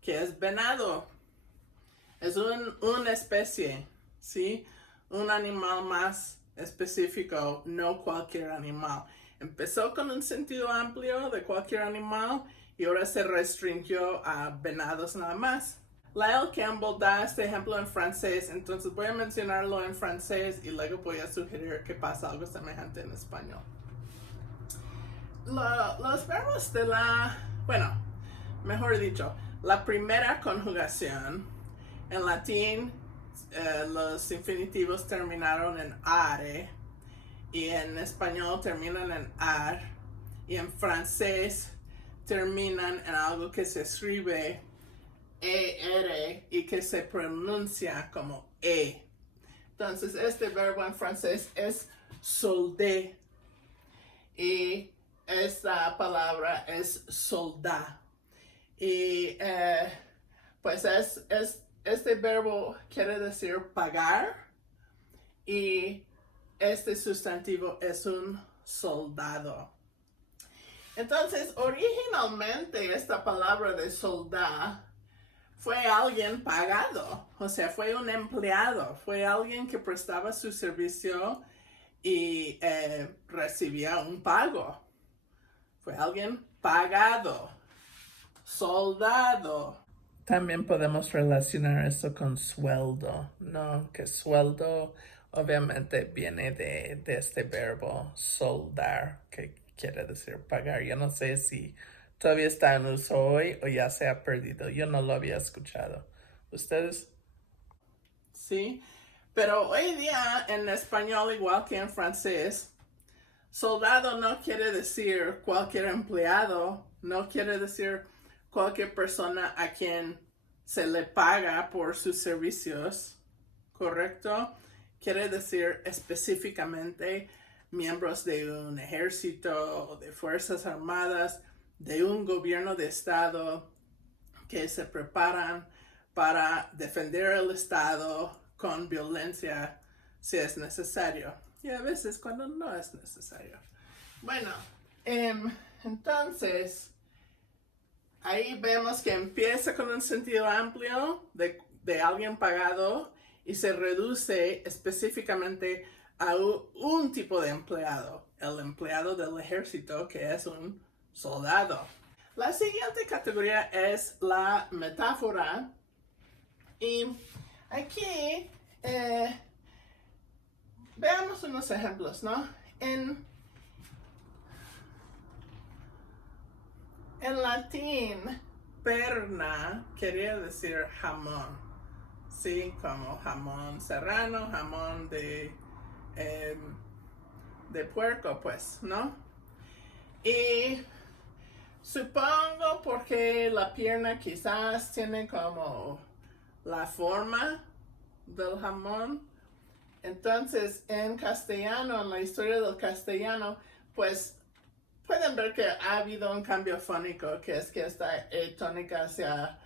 que es venado. Es una especie, ¿sí? Un animal más específico, no cualquier animal. Empezó con un sentido amplio de cualquier animal y ahora se restringió a venados nada más. Lyle Campbell da este ejemplo en francés, entonces voy a mencionarlo en francés y luego voy a sugerir que pasa algo semejante en español. Los verbos de mejor dicho, la primera conjugación, en latín los infinitivos terminaron en are y en español terminan en ar y en francés terminan en algo que se escribe ER y que se pronuncia como E. Entonces, este verbo en francés es solder y esta palabra es soldat. Y pues este verbo quiere decir pagar y este sustantivo es un soldado. Entonces, originalmente esta palabra de soldat fue alguien pagado, o sea, fue un empleado, fue alguien que prestaba su servicio y recibía un pago. Fue alguien pagado, soldado. También podemos relacionar eso con sueldo, ¿no? Que sueldo obviamente viene de este verbo soldar, que quiere decir pagar. Yo no sé si todavía está en uso hoy o ya se ha perdido. Yo no lo había escuchado. ¿Ustedes? Sí, pero hoy día en español, igual que en francés, soldado no quiere decir cualquier empleado, no quiere decir cualquier persona a quien se le paga por sus servicios, ¿correcto? Quiere decir específicamente miembros de un ejército, de fuerzas armadas, de un gobierno de estado que se preparan para defender el estado con violencia si es necesario y a veces cuando no es necesario. Bueno, entonces ahí vemos que empieza con un sentido amplio de alguien pagado y se reduce específicamente a un tipo de empleado, el empleado del ejército, que es un soldado. La siguiente categoría es la metáfora y aquí veamos unos ejemplos, ¿no? En latín, perna quería decir jamón, ¿sí? Como jamón serrano, jamón de puerco, pues, ¿no? Y supongo porque la pierna quizás tiene como la forma del jamón. Entonces, en castellano, en la historia del castellano, pues pueden ver que ha habido un cambio fónico, que es que esta E tónica se ha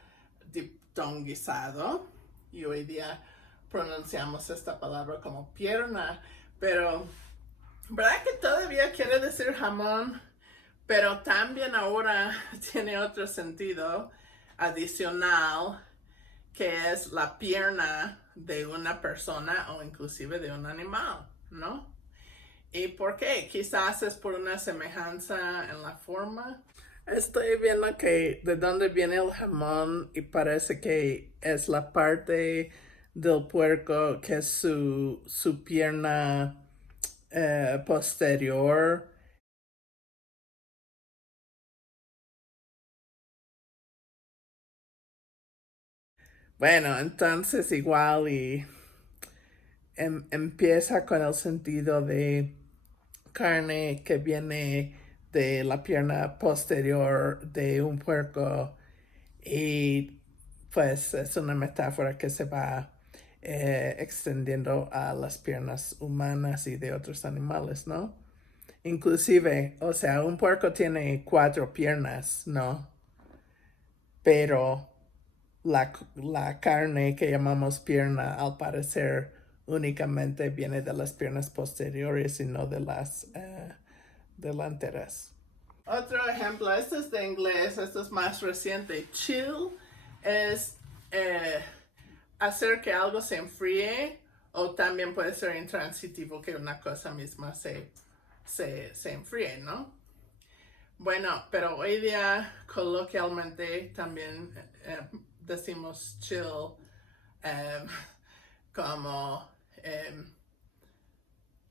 diptongizado y hoy día pronunciamos esta palabra como pierna, pero ¿verdad que todavía quiere decir jamón? Pero también ahora tiene otro sentido adicional, que es la pierna de una persona o inclusive de un animal, ¿no? ¿Y por qué? Quizás es por una semejanza en la forma. Estoy viendo que de dónde viene el jamón y parece que es la parte del puerco que es su pierna posterior. Bueno, entonces igual y empieza con el sentido de carne que viene de la pierna posterior de un puerco y pues es una metáfora que se va extendiendo a las piernas humanas y de otros animales, ¿no? Inclusive, o sea, un puerco tiene 4 piernas, ¿no? Pero la carne que llamamos pierna al parecer únicamente viene de las piernas posteriores y no de las delanteras. Otro ejemplo, este es de inglés, esto es más reciente. Chill es hacer que algo se enfríe o también puede ser intransitivo, que una cosa misma se enfríe, ¿no? Bueno, pero hoy día coloquialmente también decimos chill um, como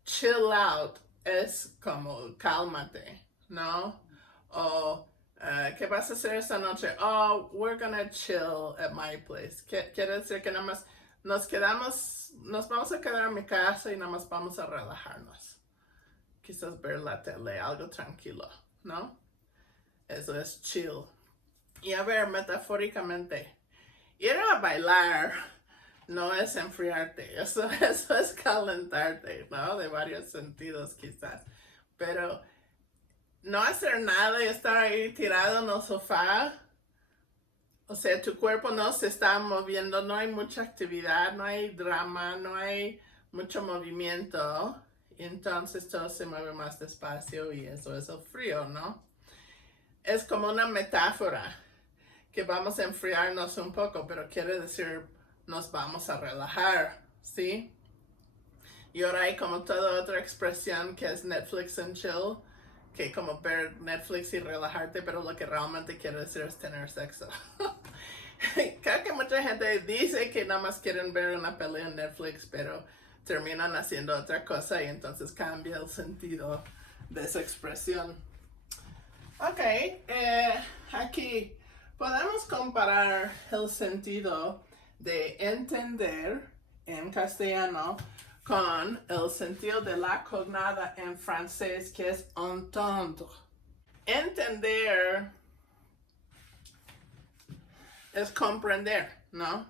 chill out es como cálmate, ¿no? O ¿qué vas a hacer esta noche? Oh, we're gonna chill at my place. Quiere decir que nada más nos vamos a quedar en mi casa y nada más vamos a relajarnos. Quizás ver la tele, algo tranquilo, ¿no? Eso es chill. Y a ver, metafóricamente, ir a bailar no es enfriarte, eso es calentarte, ¿no? De varios sentidos quizás. Pero no hacer nada y estar ahí tirado en el sofá, o sea, tu cuerpo no se está moviendo, no hay mucha actividad, no hay drama, no hay mucho movimiento, y entonces todo se mueve más despacio y eso es el frío, ¿no? Es como una metáfora que vamos a enfriarnos un poco, pero quiere decir nos vamos a relajar, ¿sí? Y ahora hay como toda otra expresión que es Netflix and chill, que como ver Netflix y relajarte, pero lo que realmente quiere decir es tener sexo. Creo que mucha gente dice que nada más quieren ver una pelea en Netflix, pero terminan haciendo otra cosa y entonces cambia el sentido de esa expresión. Ok, aquí podemos comparar el sentido de entender en castellano con el sentido de la cognada en francés, que es entendre. Entender es comprender, ¿no?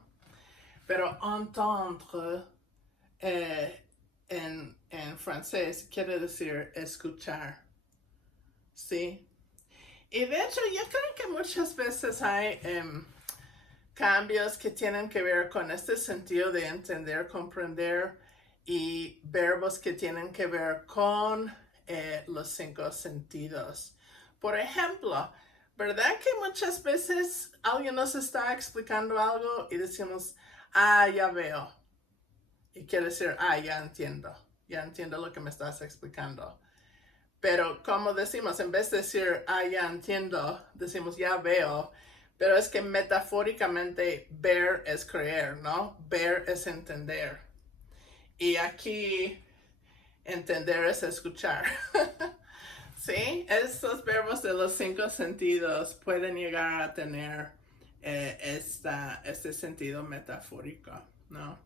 Pero entendre en francés quiere decir escuchar, ¿sí? Y de hecho, yo creo que muchas veces hay cambios que tienen que ver con este sentido de entender, comprender y verbos que tienen que ver con los 5 sentidos. Por ejemplo, ¿verdad que muchas veces alguien nos está explicando algo y decimos, ah, ya veo? Y quiere decir, ah, ya entiendo lo que me estás explicando. Pero como decimos, en vez de decir, ah, ya entiendo, decimos, ya veo. Pero es que metafóricamente ver es creer, ¿no? Ver es entender. Y aquí entender es escuchar. ¿Sí? Estos verbos de los 5 sentidos pueden llegar a tener este sentido metafórico, ¿no?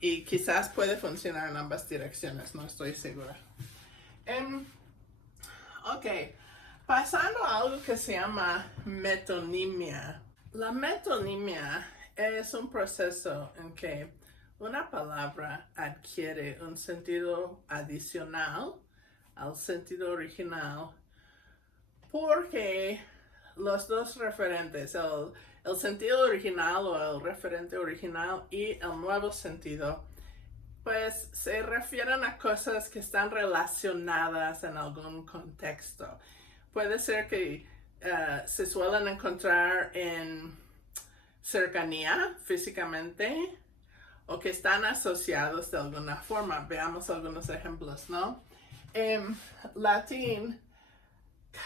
Y quizás puede funcionar en ambas direcciones, no estoy segura. Ok, Pasando a algo que se llama metonimia. La metonimia es un proceso en que una palabra adquiere un sentido adicional al sentido original porque los dos referentes, el sentido original o el referente original y el nuevo sentido, pues se refieren a cosas que están relacionadas en algún contexto. Puede ser que se suelen encontrar en cercanía físicamente o que están asociados de alguna forma. Veamos algunos ejemplos, ¿no? En latín,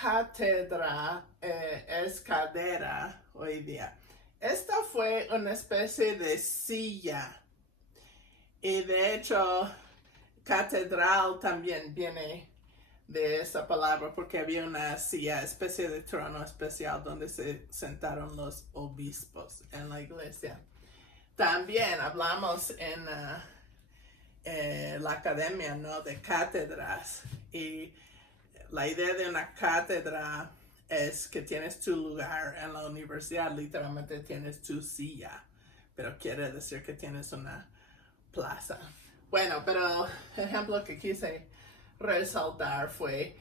cátedra es cadera hoy día. Esta fue una especie de silla. Y de hecho, catedral también viene de esa palabra porque había una silla, especie de trono especial donde se sentaron los obispos en la iglesia. También hablamos en la academia, ¿no?, de cátedras, y la idea de una cátedra es que tienes tu lugar en la universidad, literalmente tienes tu silla, pero quiere decir que tienes una plaza. Bueno, pero el ejemplo que quise resaltar fue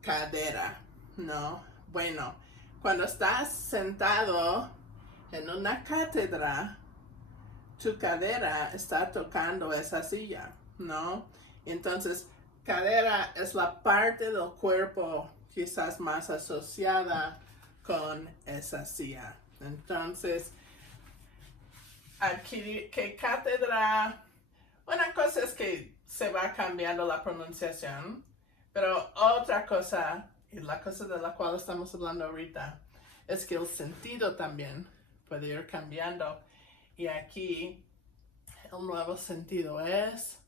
cadera, ¿no? Bueno, cuando estás sentado en una cátedra, tu cadera está tocando esa silla, ¿no? Entonces, cadera es la parte del cuerpo quizás más asociada con esa silla. Entonces, adquirir que cátedra, una cosa es que se va cambiando la pronunciación, pero otra cosa, y la cosa de la cual estamos hablando ahorita, es que el sentido también puede ir cambiando. Y aquí el nuevo sentido es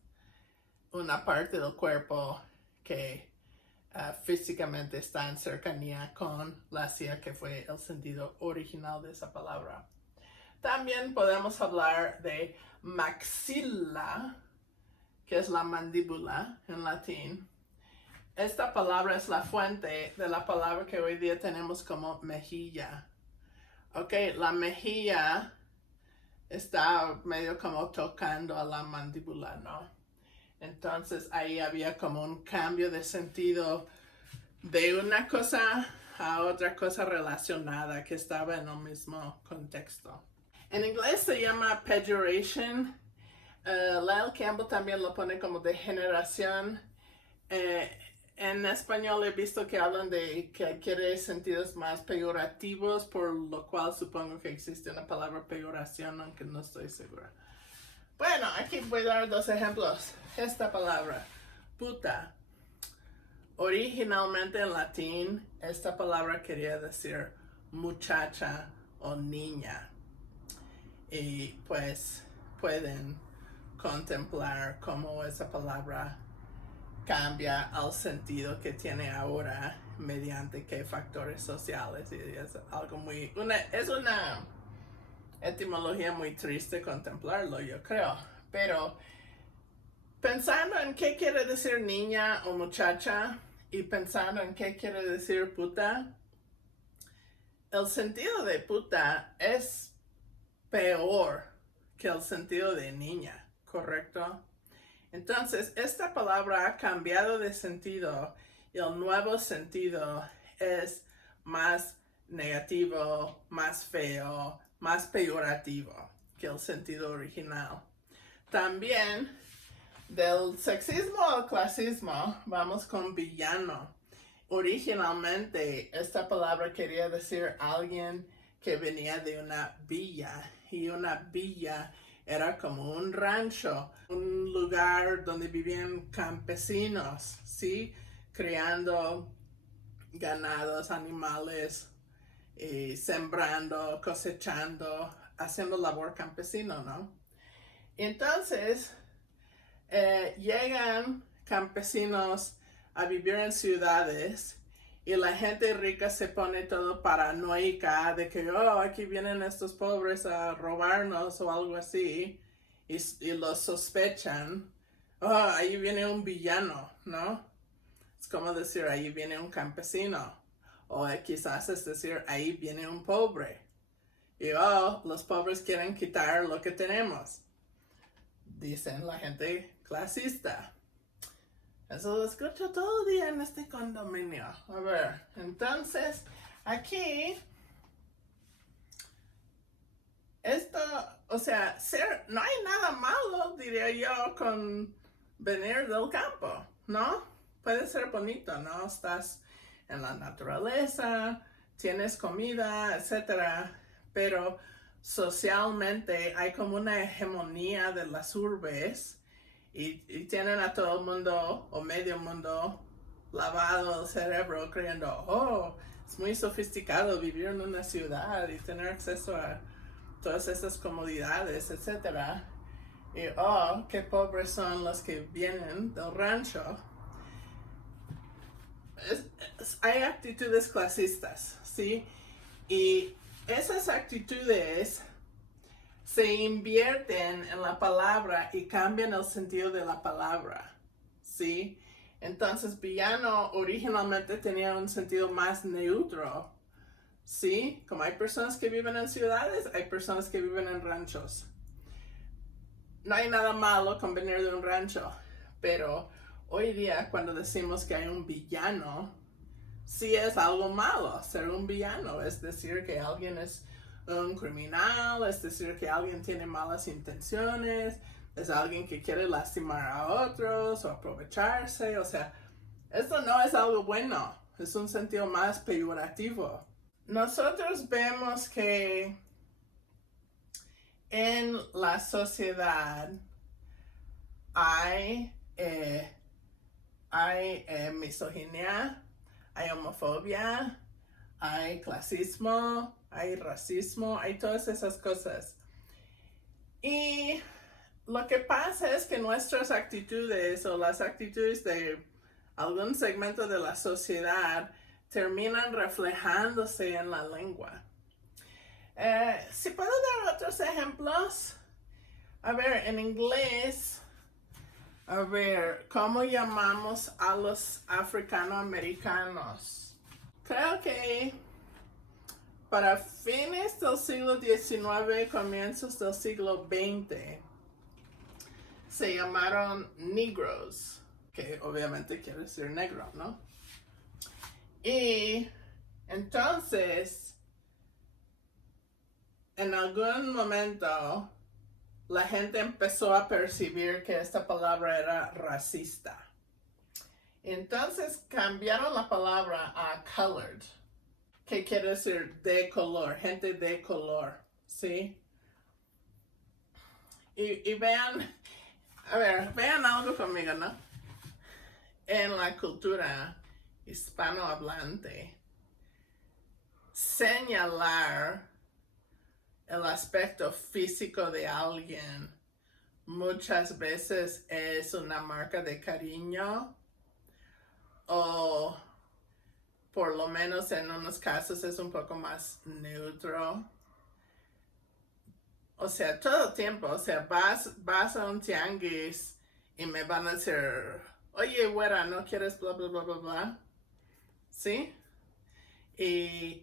una parte del cuerpo que físicamente está en cercanía con la silla, que fue el sentido original de esa palabra. También podemos hablar de maxila, que es la mandíbula en latín. Esta palabra es la fuente de la palabra que hoy día tenemos como mejilla. Ok, la mejilla está medio como tocando a la mandíbula, ¿no? Entonces ahí había como un cambio de sentido de una cosa a otra cosa relacionada que estaba en el mismo contexto. En inglés se llama pejoration. Lyle Campbell también lo pone como degeneración. En español he visto que hablan de que adquiere sentidos más peyorativos, por lo cual supongo que existe una palabra peyoración, aunque no estoy segura. Bueno, aquí voy a dar dos ejemplos. Esta palabra, puta. Originalmente en latín, esta palabra quería decir muchacha o niña. Y pues pueden contemplar cómo esa palabra cambia al sentido que tiene ahora mediante qué factores sociales, y es algo muy, es una etimología muy triste contemplarlo, yo creo, pero pensando en qué quiere decir niña o muchacha y pensando en qué quiere decir puta, el sentido de puta es peor que el sentido de niña, ¿correcto? Entonces, esta palabra ha cambiado de sentido y el nuevo sentido es más negativo, más feo, más peyorativo que el sentido original. También, del sexismo al clasismo, vamos con villano. Originalmente, esta palabra quería decir alguien que venía de una villa, y una villa era como un rancho, un lugar donde vivían campesinos, ¿sí? Criando ganados, animales, sembrando, cosechando, haciendo labor campesino, ¿no? Entonces, llegan campesinos a vivir en ciudades y la gente rica se pone todo paranoica de que, aquí vienen estos pobres a robarnos o algo así, y los sospechan. Ahí viene un villano, ¿no? Es como decir, ahí viene un campesino. O quizás es decir, ahí viene un pobre. Y oh, los pobres quieren quitar lo que tenemos. Dicen la gente clasista. Eso lo escucho todo el día en este condominio. A ver, entonces, aquí, esto, o sea, no hay nada malo, diría yo, con venir del campo, ¿no? Puede ser bonito, ¿no? Estás en la naturaleza, tienes comida, etcétera, pero socialmente hay como una hegemonía de las urbes y tienen a todo el mundo o medio mundo lavado el cerebro creyendo, oh, es muy sofisticado vivir en una ciudad y tener acceso a todas esas comodidades, etcétera. Y oh, qué pobres son los que vienen del rancho. Hay actitudes clasistas, ¿sí? Y esas actitudes se invierten en la palabra y cambian el sentido de la palabra, ¿sí? Entonces, villano originalmente tenía un sentido más neutro, ¿sí? Como hay personas que viven en ciudades, hay personas que viven en ranchos. No hay nada malo con venir de un rancho, pero hoy día cuando decimos que hay un villano, sí es algo malo ser un villano, es decir que alguien es un criminal, es decir que alguien tiene malas intenciones, es alguien que quiere lastimar a otros o aprovecharse, o sea, esto no es algo bueno, es un sentido más peyorativo. Nosotros vemos que en la sociedad hay misoginia, hay homofobia, hay clasismo, hay racismo, hay todas esas cosas. Y lo que pasa es que nuestras actitudes o las actitudes de algún segmento de la sociedad terminan reflejándose en la lengua. Si puedo dar otros ejemplos. A ver, en inglés, a ver, ¿cómo llamamos a los africanoamericanos? Creo que para fines del siglo XIX, comienzos del siglo XX, se llamaron Negroes, que obviamente quiere decir negro, ¿no? Y entonces, en algún momento, la gente empezó a percibir que esta palabra era racista. Entonces cambiaron la palabra a colored, que quiere decir de color, gente de color, ¿sí? Y vean, a ver, vean algo conmigo, ¿no? En la cultura hispanohablante, señalar el aspecto físico de alguien muchas veces es una marca de cariño o por lo menos en unos casos es un poco más neutro. O sea, todo el tiempo, o sea, vas a un tianguis y me van a decir, oye, güera, ¿no quieres bla, bla, bla, bla, bla? ¿Sí? Y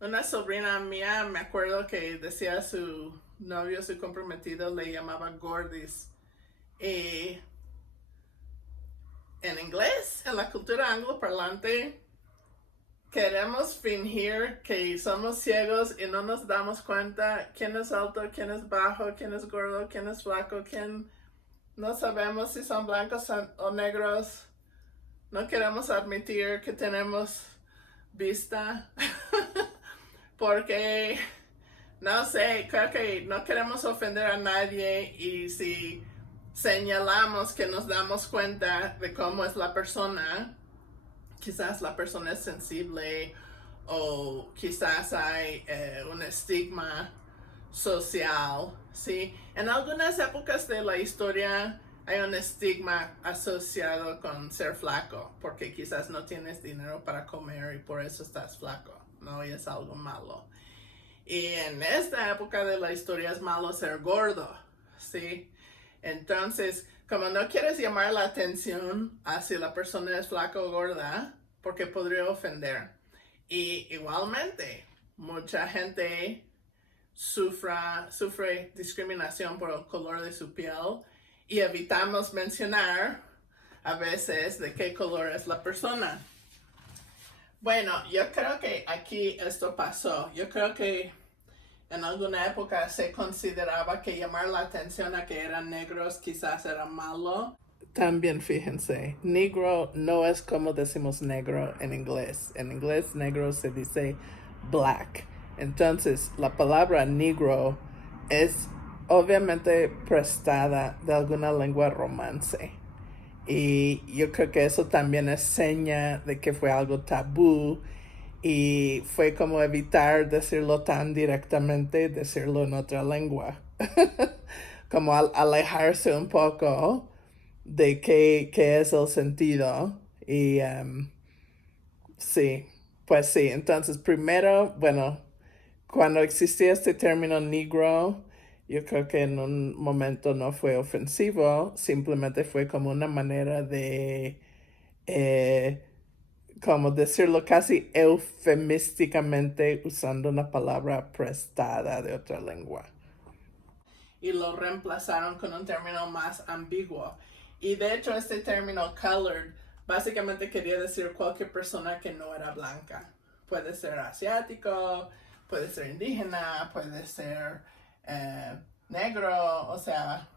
una sobrina mía, me acuerdo que decía a su novio, su comprometido, le llamaba Gordis. Y en inglés, en la cultura angloparlante, queremos fingir que somos ciegos y no nos damos cuenta quién es alto, quién es bajo, quién es gordo, quién es flaco, quién no sabemos si son blancos o negros. No queremos admitir que tenemos vista porque no sé, creo que no queremos ofender a nadie y si señalamos que nos damos cuenta de cómo es la persona, quizás la persona es sensible o quizás hay un estigma social, ¿sí? En algunas épocas de la historia hay un estigma asociado con ser flaco, porque quizás no tienes dinero para comer y por eso estás flaco, ¿no? Y es algo malo. Y en esta época de la historia es malo ser gordo, ¿sí? Entonces, Como no quieres llamar la atención a si la persona es flaca o gorda, porque podría ofender. Y igualmente, mucha gente sufre discriminación por el color de su piel y evitamos mencionar a veces de qué color es la persona. Bueno, yo creo que aquí esto pasó. Yo creo que en alguna época se consideraba que llamar la atención a que eran negros quizás era malo. También fíjense, negro no es como decimos negro en inglés. En inglés negro se dice black. Entonces la palabra negro es obviamente prestada de alguna lengua romance. Y yo creo que eso también es seña de que fue algo tabú y fue como evitar decirlo tan directamente, decirlo en otra lengua. Como alejarse un poco de qué es el sentido. Y sí, pues sí, entonces primero, bueno, cuando existía este término negro, yo creo que en un momento no fue ofensivo, simplemente fue como una manera de como decirlo casi eufemísticamente usando una palabra prestada de otra lengua. Y lo reemplazaron con un término más ambiguo. Y de hecho este término colored básicamente quería decir cualquier persona que no era blanca. Puede ser asiático, puede ser indígena, puede ser negro, o sea,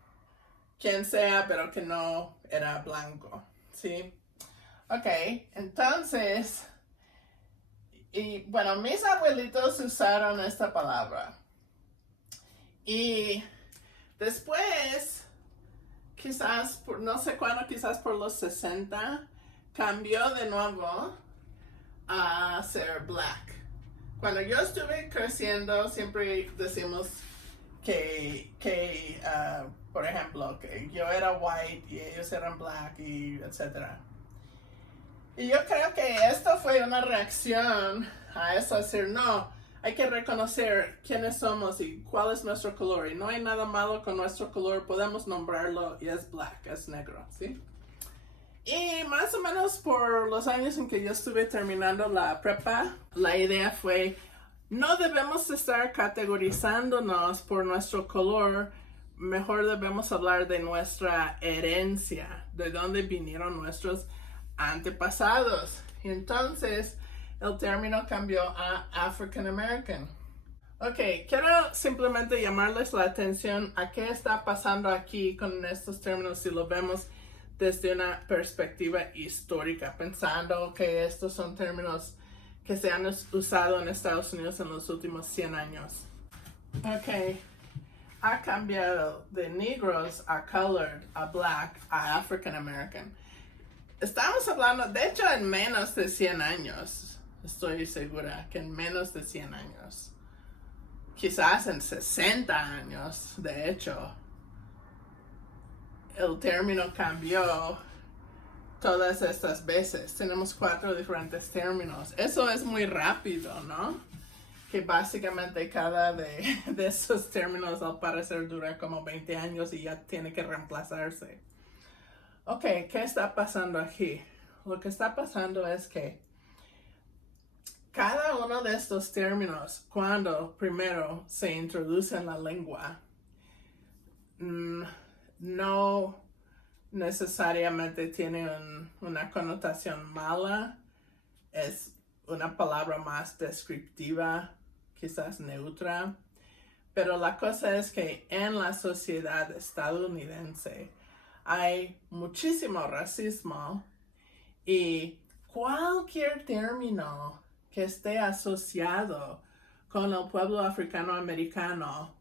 quien sea, pero que no era blanco, ¿sí? Ok, entonces, y bueno, mis abuelitos usaron esta palabra. Y después, quizás, no sé cuándo, quizás por los 60, cambió de nuevo a ser black. Cuando yo estuve creciendo, siempre decimos por ejemplo, que yo era white y ellos eran black y etcétera. Y yo creo que esto fue una reacción a eso, decir, no, hay que reconocer quiénes somos y cuál es nuestro color. Y no hay nada malo con nuestro color, podemos nombrarlo y es black, es negro, ¿sí? Y más o menos por los años en que yo estuve terminando la prepa, la idea fue, no debemos estar categorizándonos por nuestro color, mejor debemos hablar de nuestra herencia, de dónde vinieron nuestros antepasados. Y entonces el término cambió a African American. Ok, quiero simplemente llamarles la atención a qué está pasando aquí con estos términos si lo vemos desde una perspectiva histórica, pensando que estos son términos que se han usado en Estados Unidos en los últimos 100 años. Ok, ha cambiado de negros a colored, a black, a African American. Estamos hablando, de hecho, en menos de 100 años. Estoy segura que en menos de 100 años. Quizás en 60 años, de hecho. El término cambió todas estas veces. Tenemos 4 diferentes términos. Eso es muy rápido, ¿no? Que básicamente cada de esos términos al parecer dura como 20 años y ya tiene que reemplazarse. Ok, ¿qué está pasando aquí? Lo que está pasando es que cada uno de estos términos, cuando primero se introduce en la lengua, no necesariamente tiene una connotación mala, es una palabra más descriptiva, quizás neutra, pero la cosa es que en la sociedad estadounidense hay muchísimo racismo y cualquier término que esté asociado con el pueblo africano-americano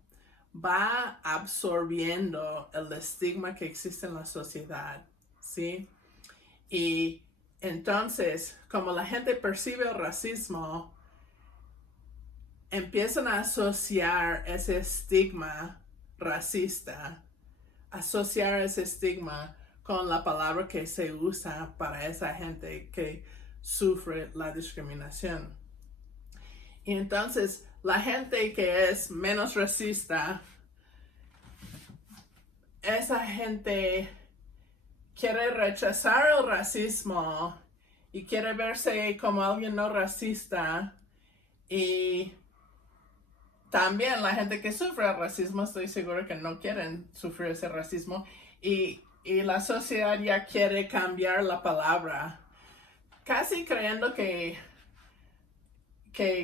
va absorbiendo el estigma que existe en la sociedad, ¿sí? Y entonces, como la gente percibe el racismo, empiezan a asociar ese estigma racista, asociar ese estigma con la palabra que se usa para esa gente que sufre la discriminación. Y entonces la gente que es menos racista, esa gente quiere rechazar el racismo y quiere verse como alguien no racista, y también la gente que sufre el racismo, estoy seguro que no quieren sufrir ese racismo, y la sociedad ya quiere cambiar la palabra, casi creyendo que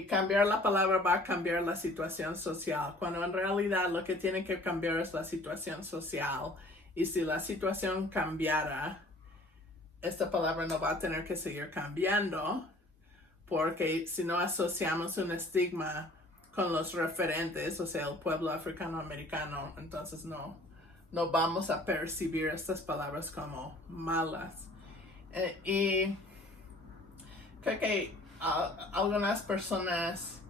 cambiar la palabra va a cambiar la situación social, cuando en realidad lo que tiene que cambiar es la situación social. Y si la situación cambiara, esta palabra no va a tener que seguir cambiando, porque si no asociamos un estigma con los referentes, o sea, el pueblo africano-americano, entonces no vamos a percibir estas palabras como malas. Y creo que algunas personas,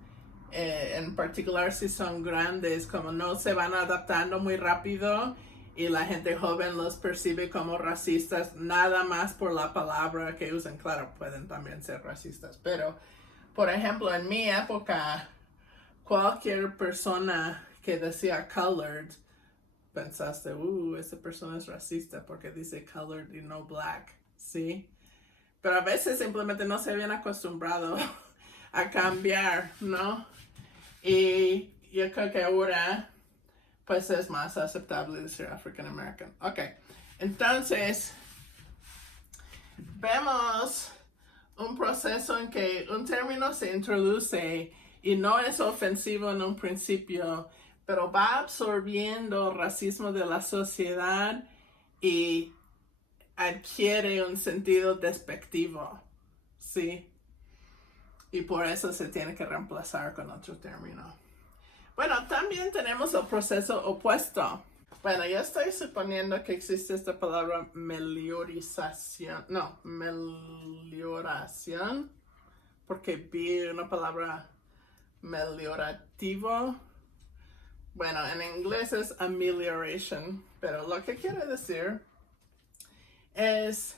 en particular si son grandes, como no se van adaptando muy rápido, y la gente joven los percibe como racistas nada más por la palabra que usan. Claro, pueden también ser racistas, pero por ejemplo en mi época, cualquier persona que decía colored, pensaste, esa persona es racista porque dice colored y no black, ¿sí? Pero a veces simplemente no se habían acostumbrado a cambiar, ¿no? Y yo creo que ahora pues es más aceptable decir African American. Ok, entonces vemos un proceso en que un término se introduce y no es ofensivo en un principio, pero va absorbiendo racismo de la sociedad y adquiere un sentido despectivo, ¿sí? Y por eso se tiene que reemplazar con otro término. Bueno, también tenemos el proceso opuesto. Bueno, yo estoy suponiendo que existe esta palabra melioración, porque vi una palabra meliorativo. Bueno, en inglés es amelioration, pero lo que quiere decir es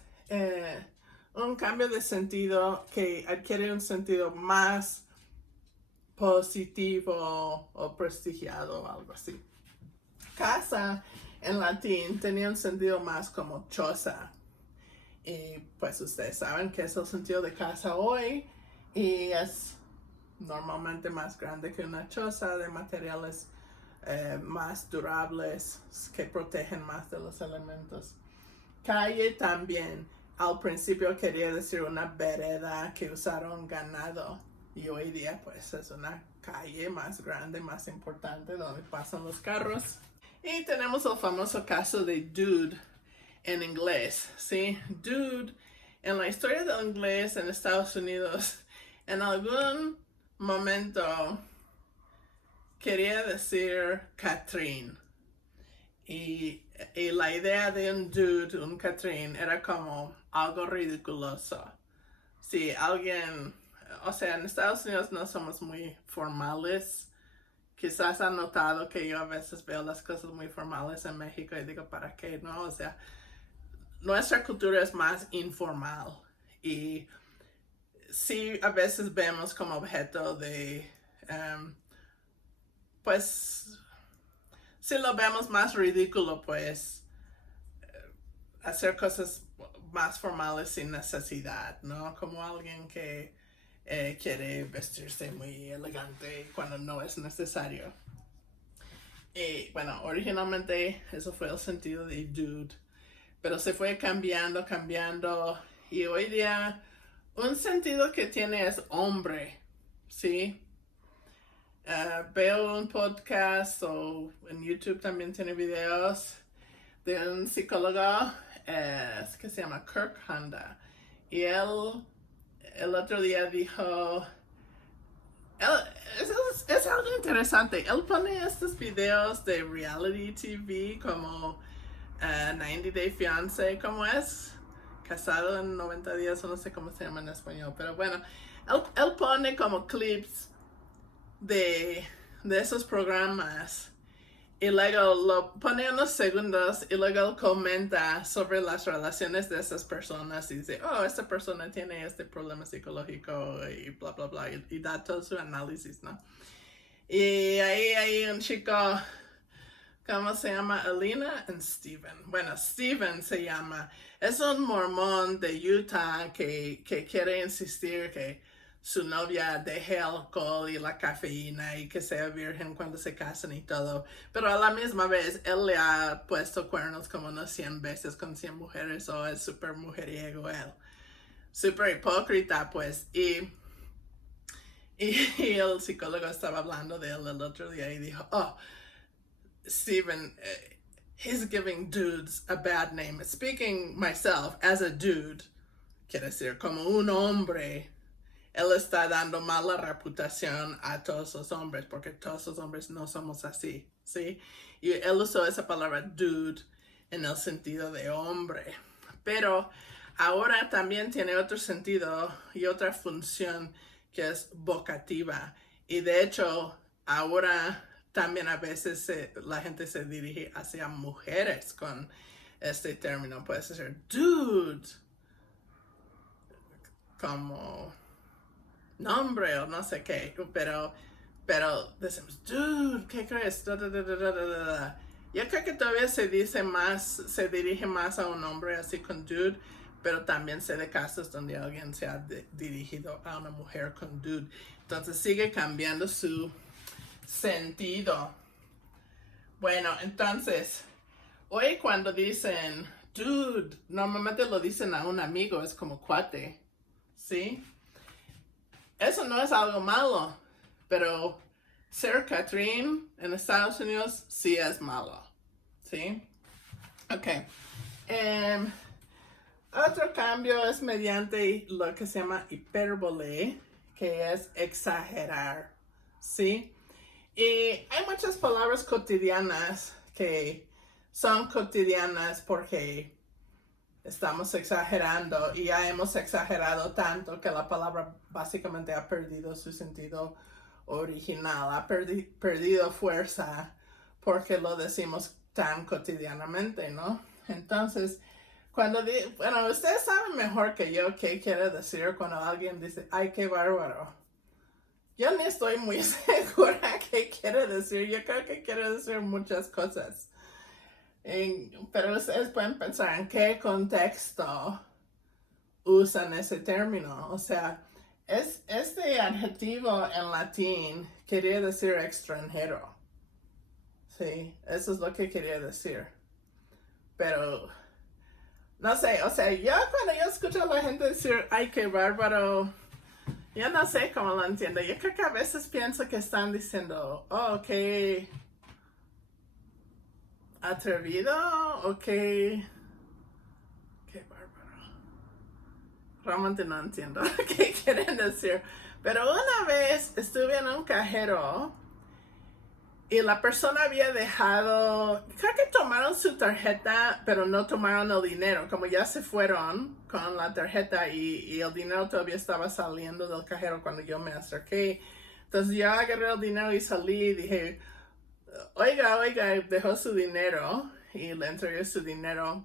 un cambio de sentido que adquiere un sentido más positivo o prestigiado o algo así. Casa en latín tenía un sentido más como choza, y pues ustedes saben que es el sentido de casa hoy, y es normalmente más grande que una choza, de materiales más durables que protegen más de los elementos. Calle también al principio quería decir una vereda que usaron ganado, y hoy día pues es una calle más grande, más importante, donde pasan los carros. Y tenemos el famoso caso de dude en inglés, ¿sí? Dude, en la historia del inglés en Estados Unidos, en algún momento quería decir Catherine. Y la idea de un dude, un Catherine, era como algo ridiculoso. Si alguien, o sea, en Estados Unidos no somos muy formales. Quizás han notado que yo a veces veo las cosas muy formales en México y digo, ¿para qué? No, o sea, nuestra cultura es más informal. Y sí, a veces vemos como objeto de, pues, si lo vemos más ridículo, pues, hacer cosas más formales sin necesidad, ¿no? Como alguien que quiere vestirse muy elegante cuando no es necesario. Y bueno, originalmente eso fue el sentido de dude, pero se fue cambiando, y hoy día un sentido que tiene es hombre, ¿sí? Veo un podcast o en YouTube también tiene videos de un psicólogo que se llama Kirk Honda, y él el otro día dijo, es algo interesante, él pone estos videos de reality TV como 90 Day Fiancé, ¿cómo es? Casado en 90 días, o no sé cómo se llama en español, pero bueno, él pone como clips de esos programas, y luego lo pone unos segundos, y luego él comenta sobre las relaciones de esas personas y dice, esta persona tiene este problema psicológico y bla, bla, bla, y da todo su análisis, ¿no? Y ahí hay un chico ¿Cómo se llama? Alina y Steven. Bueno, Steven se llama. Es un mormón de Utah que quiere insistir que su novia deje el alcohol y la cafeína y que sea virgen cuando se casan y todo. Pero a la misma vez, él le ha puesto cuernos como unas 100 veces con 100 mujeres, o es súper mujeriego él. Súper hipócrita, pues. Y el psicólogo estaba hablando de él el otro día y dijo, oh, Steven, he's giving dudes a bad name. Speaking myself as a dude, quiere decir, como un hombre, él está dando mala reputación a todos los hombres, porque todos los hombres no somos así, ¿sí? Y él usó esa palabra dude en el sentido de hombre. Pero ahora también tiene otro sentido y otra función que es vocativa. Y de hecho, ahora también a veces la gente se dirige hacia mujeres con este término. Puede ser dude, como nombre o no sé qué, pero decimos, dude, ¿qué crees? Da, da, da, da, da, da. Yo creo que todavía se dirige más a un hombre así con dude, pero también sé de casos donde alguien se ha dirigido a una mujer con dude. Entonces sigue cambiando su sentido. Bueno, entonces, hoy cuando dicen dude, normalmente lo dicen a un amigo, es como cuate, ¿sí? Eso no es algo malo, pero ser Catherine en Estados Unidos sí es malo, ¿sí? Ok. Otro cambio es mediante lo que se llama hipérbole, que es exagerar, ¿sí? Y hay muchas palabras cotidianas que son cotidianas porque estamos exagerando y ya hemos exagerado tanto que la palabra básicamente ha perdido su sentido original, ha perdido fuerza porque lo decimos tan cotidianamente, ¿no? Entonces, bueno, ustedes saben mejor que yo qué quiere decir cuando alguien dice, ay, qué bárbaro. Yo ni estoy muy segura qué quiere decir. Yo creo que quiere decir muchas cosas. Pero ustedes pueden pensar en qué contexto usan ese término. O sea, este adjetivo en latín quería decir extranjero. Sí, eso es lo que quería decir. Pero, no sé, o sea, cuando yo escucho a la gente decir, ay, qué bárbaro, yo no sé cómo lo entiendo. Yo creo que a veces pienso que están diciendo, oh, qué atrevido, o qué bárbaro. Realmente no entiendo qué quieren decir. Pero una vez estuve en un cajero y la persona había dejado, creo que tomaron su tarjeta, pero no tomaron el dinero. Como ya se fueron con la tarjeta y el dinero todavía estaba saliendo del cajero cuando yo me acerqué. Entonces yo agarré el dinero y salí y dije, oiga, dejó su dinero, y le entregué su dinero.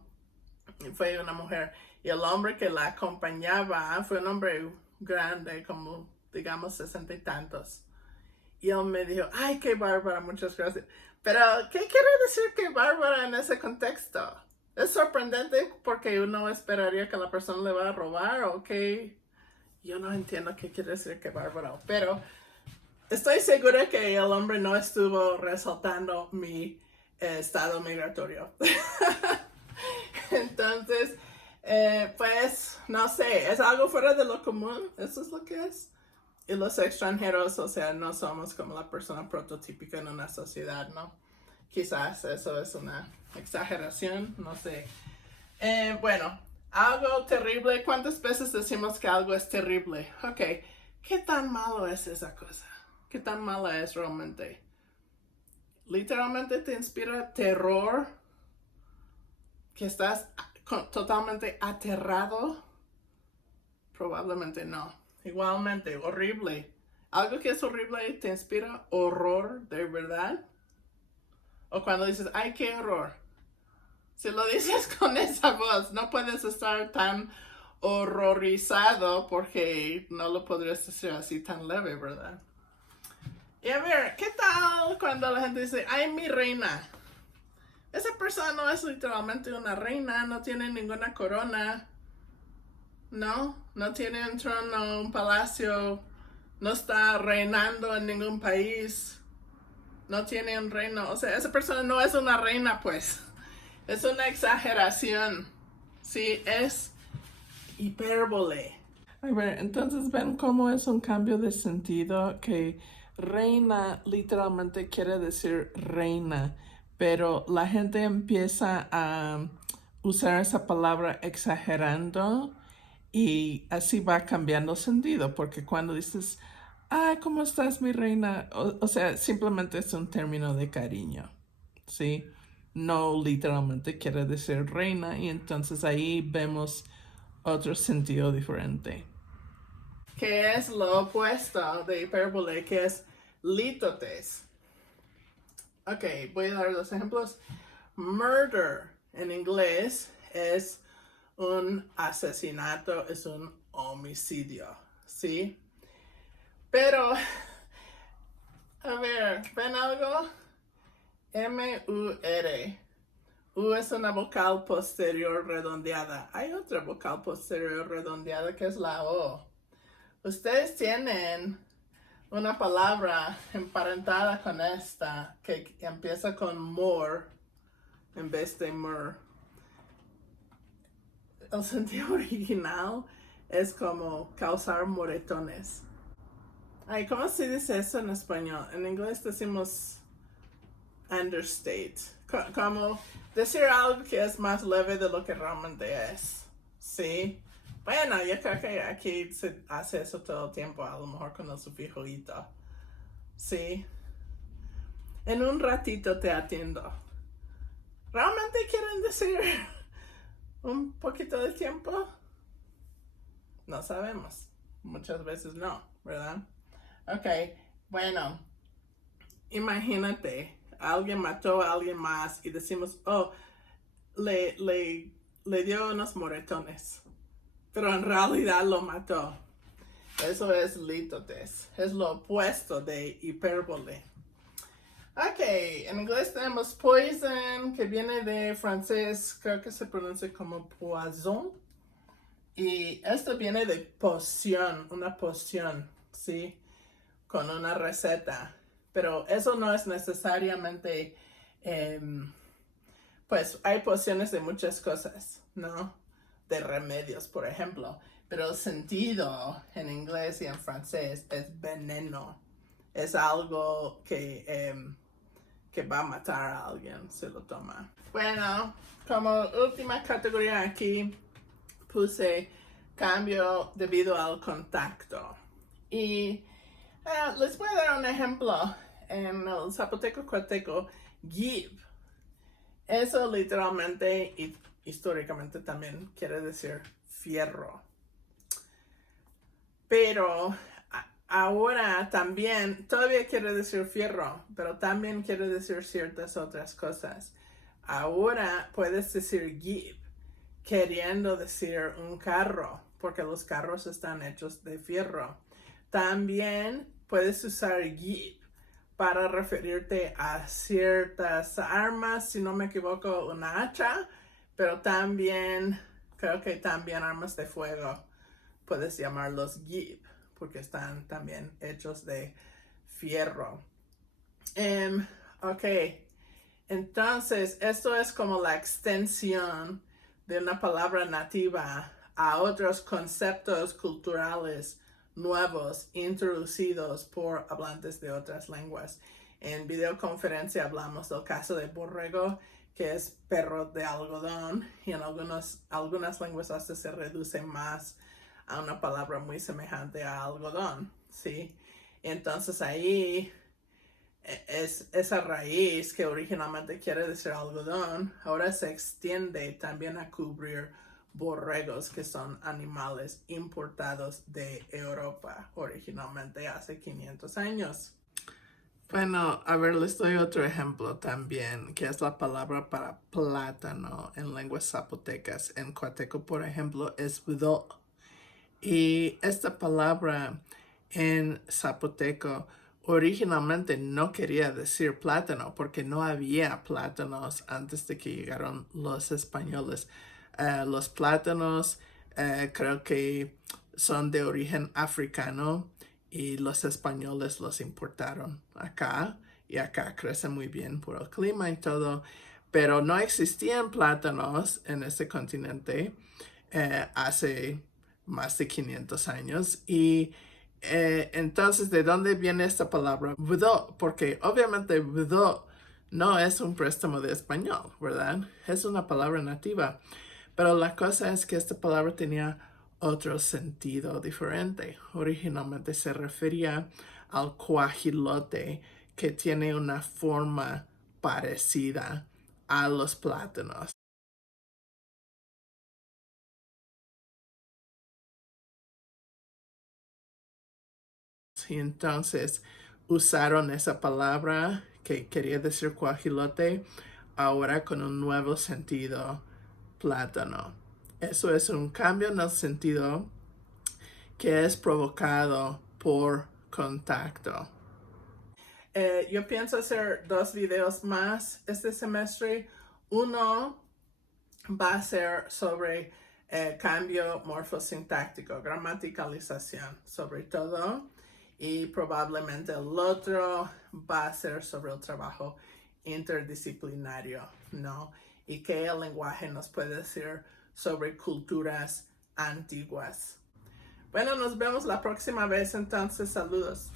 Y fue una mujer. Y el hombre que la acompañaba fue un hombre grande, como digamos 60 y tantos. Y él me dijo, ay, qué bárbara, muchas gracias. Pero, ¿qué quiere decir qué bárbara en ese contexto? Es sorprendente porque uno esperaría que la persona le va a robar o que... Yo no entiendo qué quiere decir qué bárbaro. Pero estoy segura que el hombre no estuvo resaltando mi estado migratorio. Entonces, pues, no sé, es algo fuera de lo común. Eso es lo que es. Y los extranjeros, o sea, no somos como la persona prototípica en una sociedad, ¿no? Quizás eso es una exageración, no sé. Bueno, algo terrible. ¿Cuántas veces decimos que algo es terrible? Ok, ¿qué tan malo es esa cosa? ¿Qué tan mala es realmente? ¿Literalmente te inspira terror? ¿Que estás totalmente aterrado? Probablemente no. Igualmente, horrible. Algo que es horrible te inspira horror de verdad. O cuando dices, ay, qué horror. Si lo dices con esa voz, no puedes estar tan horrorizado porque no lo podrías decir así tan leve, ¿verdad? Y a ver, ¿qué tal cuando la gente dice, ay, mi reina? esa persona no es literalmente una reina, no tiene ninguna corona, no tiene un trono, un palacio, no está reinando en ningún país, no tiene un reino, o sea, esa persona no es una reina, pues, es una exageración, sí, es hipérbole. A ver, entonces ven cómo es un cambio de sentido, que reina literalmente quiere decir reina, pero la gente empieza a usar esa palabra exagerando y así va cambiando sentido, porque cuando dices, ah, ¿cómo estás, mi reina? O sea, simplemente es un término de cariño, ¿sí? No literalmente quiere decir reina, y entonces ahí vemos otro sentido diferente. Que es lo opuesto de hipérbole, que es lítotes. Ok, voy a dar los ejemplos. Murder en inglés es un asesinato, es un homicidio, ¿sí? Pero, a ver, ¿ven algo? M-U-R. U es una vocal posterior redondeada. Hay otra vocal posterior redondeada que es la O. Ustedes tienen una palabra emparentada con esta que empieza con more en vez de mer. El sentido original es como causar moretones. Ay, ¿cómo se dice eso en español? En inglés decimos understate. Como decir algo que es más leve de lo que realmente es. ¿Sí? Bueno, yo creo que aquí se hace eso todo el tiempo, a lo mejor con el sufijo ito. ¿Sí? En un ratito te atiendo. ¿Realmente quieren decir un poquito de tiempo? No sabemos. Muchas veces no, ¿verdad? Ok, bueno, imagínate, alguien mató a alguien más y decimos, oh, le dio unos moretones, pero en realidad lo mató. Eso es lítotes, es lo opuesto de hipérbole. Ok, en inglés tenemos poison, que viene de francés, creo que se pronuncia como poison. Y esto viene de poción, una poción, ¿sí? Con una receta. Pero eso no es necesariamente, pues hay pociones de muchas cosas, ¿no? De remedios, por ejemplo. Pero el sentido en inglés y en francés es veneno. Es algo que va a matar a alguien si lo toma. Bueno, como última categoría aquí puse cambio debido al contacto. Y les voy a dar un ejemplo. En el zapoteco cuateco, give. Eso literalmente y históricamente también quiere decir fierro. Pero ahora también, todavía quiere decir fierro, pero también quiere decir ciertas otras cosas. Ahora puedes decir give, queriendo decir un carro, porque los carros están hechos de fierro. También puedes usar give para referirte a ciertas armas, si no me equivoco, una hacha, pero también, creo que también armas de fuego. Puedes llamarlos give, porque están también hechos de fierro. Ok, entonces esto es como la extensión de una palabra nativa a otros conceptos culturales nuevos introducidos por hablantes de otras lenguas. En videoconferencia hablamos del caso de borrego, que es perro de algodón, y en algunas lenguas hasta se reduce más a una palabra muy semejante a algodón, ¿sí? Entonces ahí es esa raíz que originalmente quiere decir algodón, ahora se extiende también a cubrir borregos, que son animales importados de Europa originalmente hace 500 años. Bueno, a ver, les doy otro ejemplo también, que es la palabra para plátano en lenguas zapotecas. En cuateco, por ejemplo, es bdo. Y esta palabra en zapoteco originalmente no quería decir plátano porque no había plátanos antes de que llegaron los españoles. Los plátanos creo que son de origen africano y los españoles los importaron acá y acá crecen muy bien por el clima y todo, pero no existían plátanos en este continente hace más de 500 años y entonces, ¿de dónde viene esta palabra budó? Porque obviamente budó no es un préstamo de español, ¿verdad? Es una palabra nativa. Pero la cosa es que esta palabra tenía otro sentido diferente. Originalmente se refería al cuajilote, que tiene una forma parecida a los plátanos. Y entonces usaron esa palabra que quería decir cuajilote ahora con un nuevo sentido, plátano. Eso es un cambio en el sentido que es provocado por contacto. Yo pienso hacer 2 videos más este semestre. Uno va a ser sobre cambio morfosintáctico, gramaticalización, sobre todo. Y probablemente el otro va a ser sobre el trabajo interdisciplinario, ¿no? Y qué el lenguaje nos puede decir sobre culturas antiguas. Bueno, nos vemos la próxima vez entonces. Saludos.